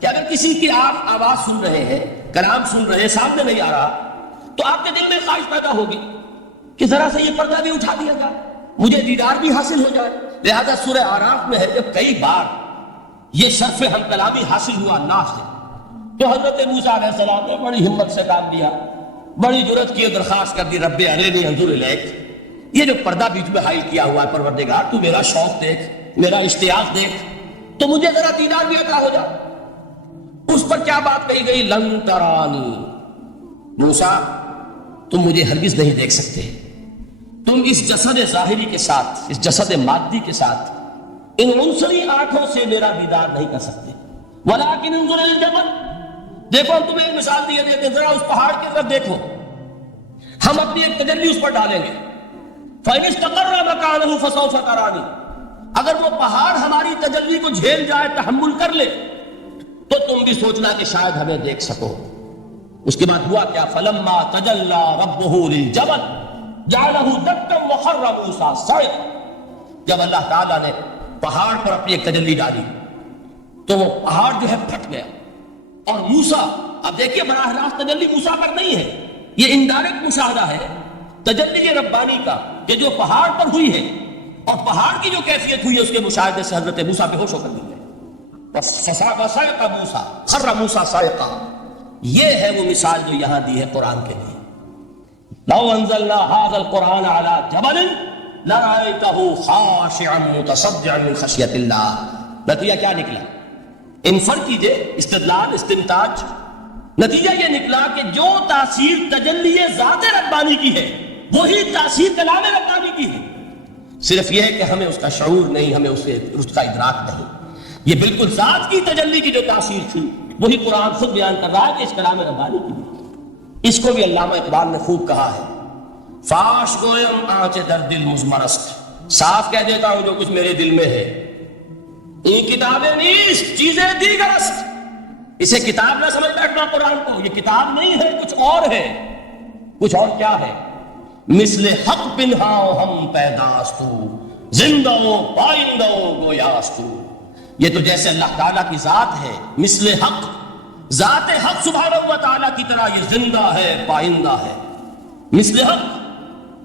کہ اگر کسی کی آپ آواز سن رہے ہیں، کلام سن رہے ہیں، سامنے نہیں آ رہا، تو آپ کے دل میں خواہش پیدا ہوگی کہ ذرا سے یہ پردہ بھی اٹھا دیا جائے، مجھے دیدار بھی حاصل ہو جائے۔ لہذا سورہ اعراف میں ہے جب کئی بار یہ شرف ہم کلامی حاصل ہوا اللہ سے، تو حضرت موسیٰ علیہ السلام نے بڑی ہمت سے کام دیا، بڑی جرأت کی، درخواست کر دی، رب ارنی انظر الیک، یہ جو پردہ بیچ میں حائل کیا ہوا ہے پروردگار، تو میرا شوق دیکھ، میرا اشتیاق دیکھ، تو مجھے ذرا دیدار بھی عطا ہو جائے۔ اس پر کیا بات کہی گئی؟ لن ترانی، موسیٰ تم مجھے ہرگز نہیں دیکھ سکتے، تم اس جسد ظاہری کے ساتھ، اس جسد مادی کے ساتھ، ان عنصری آنکھوں سے میرا دیدار نہیں کر سکتے، ولیکن انظر الجبل، دیکھو ہم تمہیں ایک مثال دیے دیتے ہیں، ذرا اس پہاڑ کی طرف دیکھو، ہم اپنی ایک تجلی اس پر ڈالیں گے، فَإِنِ اسْتَقَرَّ مَكَانَهُ فَسَوْفَ تَرَانِي، اگر وہ پہاڑ ہماری تجلی کو جھیل جائے، تحمل کر لے، تو تم بھی سوچنا کہ شاید ہمیں دیکھ سکو۔ اس کے بعد ہوا کیا؟ فلما تجلی ربہ للجبل جعلہ دکا وخر موسیٰ صعقا۔ جب اللہ تعالیٰ نے پہاڑ پر اپنی ایک تجلی ڈالی تو وہ پہاڑ جو ہے پھٹ گیا، اور موسیٰ، اب دیکھیے براہ راست تجلی موسیٰ پر نہیں ہے، یہ انڈائریکٹ مشاہدہ ہے تجلی ربانی کا کہ جو پہاڑ پر ہوئی ہے، اور پہاڑ کی جو کیفیت ہوئی ہے اس کے مشاہدے سے حضرت موسیٰ بے ہوش ہو کر گر گئے۔ فصعق موسیٰ خر موسیٰ صعقا۔ یہ ہے وہ مثال جو یہاں دی ہے قرآن کے لیے۔ لو انزلنا هذا القرآن على جبل لرأيته خاشعا متصدعا من خشیۃ اللہ۔ نتیجہ کیا نکلا؟ انفر کیجئے، استدلال، استنتاج۔ نتیجہ یہ نکلا کہ جو تاثیر تجلی ذات ربانی کی ہے وہی تاثیر کلام ربانی کی ہے، صرف یہ ہے کہ ہمیں اس کا شعور نہیں، ہمیں اس کا ادراک نہیں۔ یہ بالکل ذات کی تجلی کی جو تاثیر تھی وہی قرآن خود بیان کر رہا ہے کہ اس کلام ربانی کی ہے۔ اس کو بھی علامہ اقبال نے خوب کہا ہے، فاش گویم آنچ در دل مزمرست، صاف کہہ دیتا ہوں جو کچھ میرے دل میں ہے، یہ کتابیں نیست چیزیں دیگر است۔ اسے کتاب نہ سمجھ بیٹھنا قرآن کو، یہ کتاب نہیں ہے، کچھ اور ہے۔ کچھ اور کیا ہے؟ مثل حق پنہاؤ ہم پیداستو، زندہ پائندہ گویاستو۔ یہ تو جیسے اللہ تعالیٰ کی ذات ہے، مثل حق، ذات حق سبحانہ و تعالیٰ کی طرح یہ زندہ ہے، پائندہ ہے۔ مثل حق،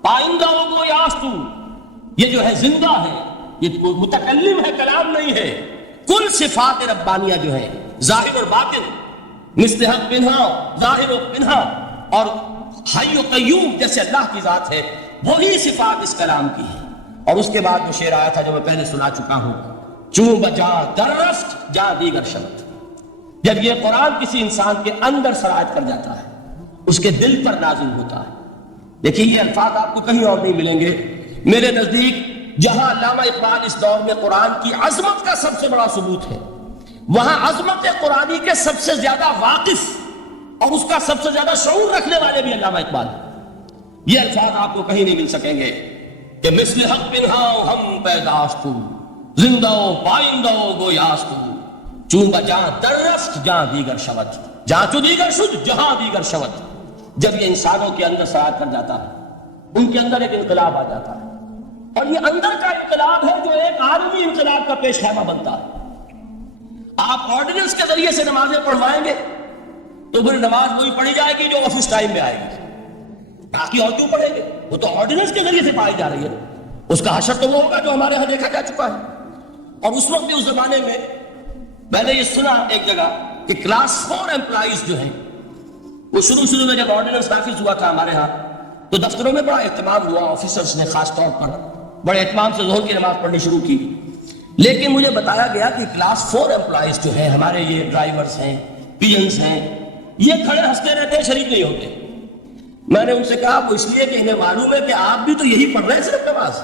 پائندہ گویاستو، یہ جو ہے زندہ ہے، یہ متکلم ہے، کلام نہیں ہے۔ کل صفات ربانیہ جو ہے ظاہر اور باطن، مثل حق پنہا، ظاہر و پنہا، اور حی و قیوم جیسے اللہ کی ذات ہے، وہی صفات اس کلام کی ہے۔ اور اس کے بعد وہ شعر آیا تھا جو میں پہلے سنا چکا ہوں، چوں بجا در رفت جا دیگر شمت۔ جب یہ قرآن کسی انسان کے اندر سرایت کر جاتا ہے، اس کے دل پر نازل ہوتا ہے۔ دیکھیے یہ الفاظ آپ کو کہیں اور نہیں ملیں گے۔ میرے نزدیک جہاں علامہ اقبال اس دور میں قرآن کی عظمت کا سب سے بڑا ثبوت ہے، وہاں عظمت قرآنی کے سب سے زیادہ واقف اور اس کا سب سے زیادہ شعور رکھنے والے بھی علامہ اقبال ہیں۔ یہ الفاظ آپ کو کہیں نہیں مل سکیں گے کہ مثل حق پنہاؤ ہم پیداستو، زندہ پائندہ گویاستو، چوں بجاں در رفت جہاں دیگر شود، جہاں چو دیگر شد جہاں دیگر شود۔ جب یہ انسانوں کے اندر سرایت کر جاتا ہے، ان کے اندر ایک انقلاب آ جاتا ہے، اور یہ اندر کا انقلاب ہے جو ایک عالمی انقلاب کا پیش خیمہ بنتا ہے۔ آپ آرڈیننس کے ذریعے سے نمازیں پڑھوائیں گے تو پھر نماز وہی پڑھی جائے گی جو آفس ٹائم میں آئے گی، باقی اور کیوں پڑھیں گے؟ وہ تو آرڈیننس کے ذریعے سے پائی جا رہی ہے۔ اس کا حشر تو وہ ہوگا جو ہمارے ہاں دیکھا جا چکا ہے۔ اور اس وقت بھی، اس زمانے میں میں نے یہ سنا ایک جگہ کہ کلاس 4 امپلائیز جو ہیں، وہ شروع میں جب آرڈیننس نافذ ہوا تھا ہمارے ہاں تو دفتروں میں بڑا اہتمام ہوا، آفیسرز نے خاص طور پر بڑے اہتمام سے ظہر کی نماز پڑھنی شروع کی۔ لیکن مجھے بتایا گیا کہ کلاس 4 امپلائیز جو ہیں ہمارے، یہ ڈرائیورز ہیں، پی اینز ہیں، یہ کھڑے ہنستے رہتے ہیں، شریک نہیں ہوتے۔ میں نے ان سے کہا وہ اس لیے کہ انہیں معلوم ہے کہ آپ بھی تو یہی پڑھ رہے ہیں صرف نماز،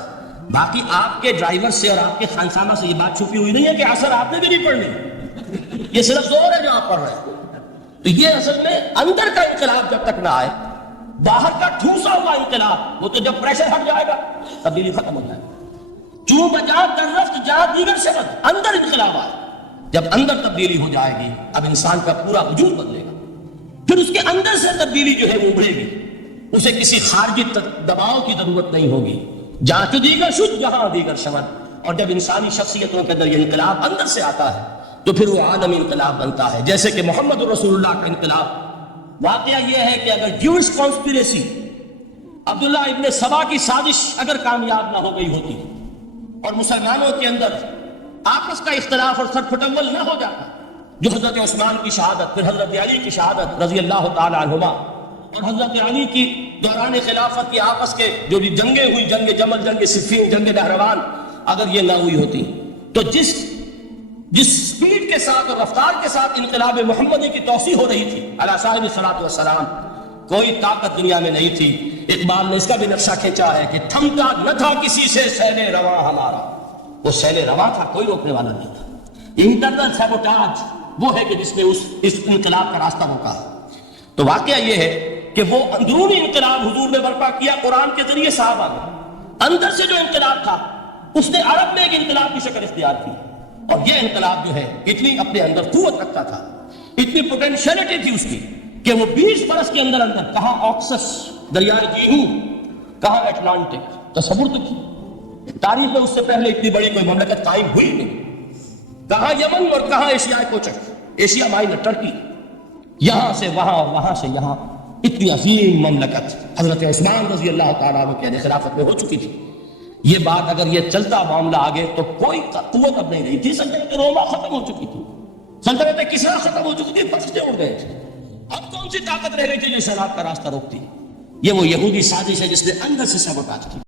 باقی آپ کے ڈرائیور سے اور آپ کے خانسامہ سے یہ بات چھپی ہوئی نہیں ہے کہ عصر آپ نے بھی نہیں پڑھنی، یہ صرف زور ہے جو آپ پڑھ رہے ہیں۔ تو یہ اصل میں اندر کا انقلاب جب تک نہ آئے، باہر کا ٹھوسا ہوا انقلاب، وہ تو جب پریشر ہٹ جائے گا تبدیلی ختم ہو جائے گا۔ چوں بجا در رفت جا دیگر شبد، اندر انقلاب آئے، جب اندر تبدیلی ہو جائے گی اب انسان کا پورا وجود بدلے گا، پھر اس کے اندر سے تبدیلی جو ہے وہ ابھرے گی، اسے کسی خارجی دباؤ کی ضرورت نہیں ہوگی۔ جہاں تو دیگر شد جہاں دیگر شمد۔ اور جب انسانی شخصیتوں کے اندر یہ انقلاب اندر سے آتا ہے تو پھر وہ عالمی انقلاب بنتا ہے، جیسے کہ محمد رسول اللہ کا انقلاب۔ واقعہ یہ ہے کہ اگر جوش کانسپیریسی، عبداللہ ابن سبا کی سازش اگر کامیاب نہ ہو گئی ہوتی اور مسلمانوں کے اندر آپس کا اختلاف اور سر پھٹمل نہ ہو جاتا، جو حضرت عثمان کی شہادت، پھر حضرت علی کی شہادت رضی اللہ تعالی عنہما، اور حضرت علی کی دوران خلافت کی آپس کے جو بھی جنگیں ہوئی، جنگ جمل، جنگ صفین، جنگ نہروان، اگر یہ نہ ہوئی ہوتی تو جس سپیڈ کے ساتھ اور رفتار کے ساتھ انقلاب محمدی کی توسیع ہو رہی تھی علی صاحب الصلاۃ والسلام، کوئی طاقت دنیا میں نہیں تھی۔ اقبال نے اس کا بھی نقشہ کھینچا ہے کہ تھمتا نہ تھا کسی سے سیل رواں ہمارا، وہ سیل رواں تھا، کوئی روکنے والا نہیں تھا۔ انٹرنل سیبوٹاج وہ ہے کہ جس نے اس انقلاب کا راستہ روکا۔ تو واقعہ یہ ہے کہ وہ اندرونی انقلاب حضور نے برپا کیا قرآن کے ذریعے صحابہ نے۔ اندر سے جو انقلاب تھا اس نے عرب میں ایک انقلاب کی شکل اختیار کی، اور یہ انقلاب جو ہے اتنی اپنے اندر قوت رکھتا تھا، اتنی پوٹینشیلٹی تھی اس کی کہ وہ 20 برس کے اندر کہاں آکسس دریائے جیہو، کہاں اٹلانٹک، تصور تو کی تاریخ میں اس سے پہلے اتنی بڑی کوئی مملکت قائم ہوئی نہیں، کہاں یمن اور کہاں ایشیا کوچک، ایشیا مائنر ٹرکی، یہاں سے وہاں اور وہاں سے یہاں، اتنی عظیم مملکت حضرت عثمان رضی اللہ تعالیٰ عنہ کے خلافت میں ہو چکی تھی۔ یہ بات اگر یہ چلتا معاملہ آگے تو کوئی قوت اب نہیں رہی تھی، سلطنت روما ختم ہو چکی تھی، سلطنت کسریٰ ختم ہو چکی تھی، بخشتے اڑ گئے تھے، اب کون سی طاقت رہ گئی تھی جو سیلاب کا راستہ روکتی؟ یہ وہ یہودی سازش ہے جس نے اندر سے سبقات کی۔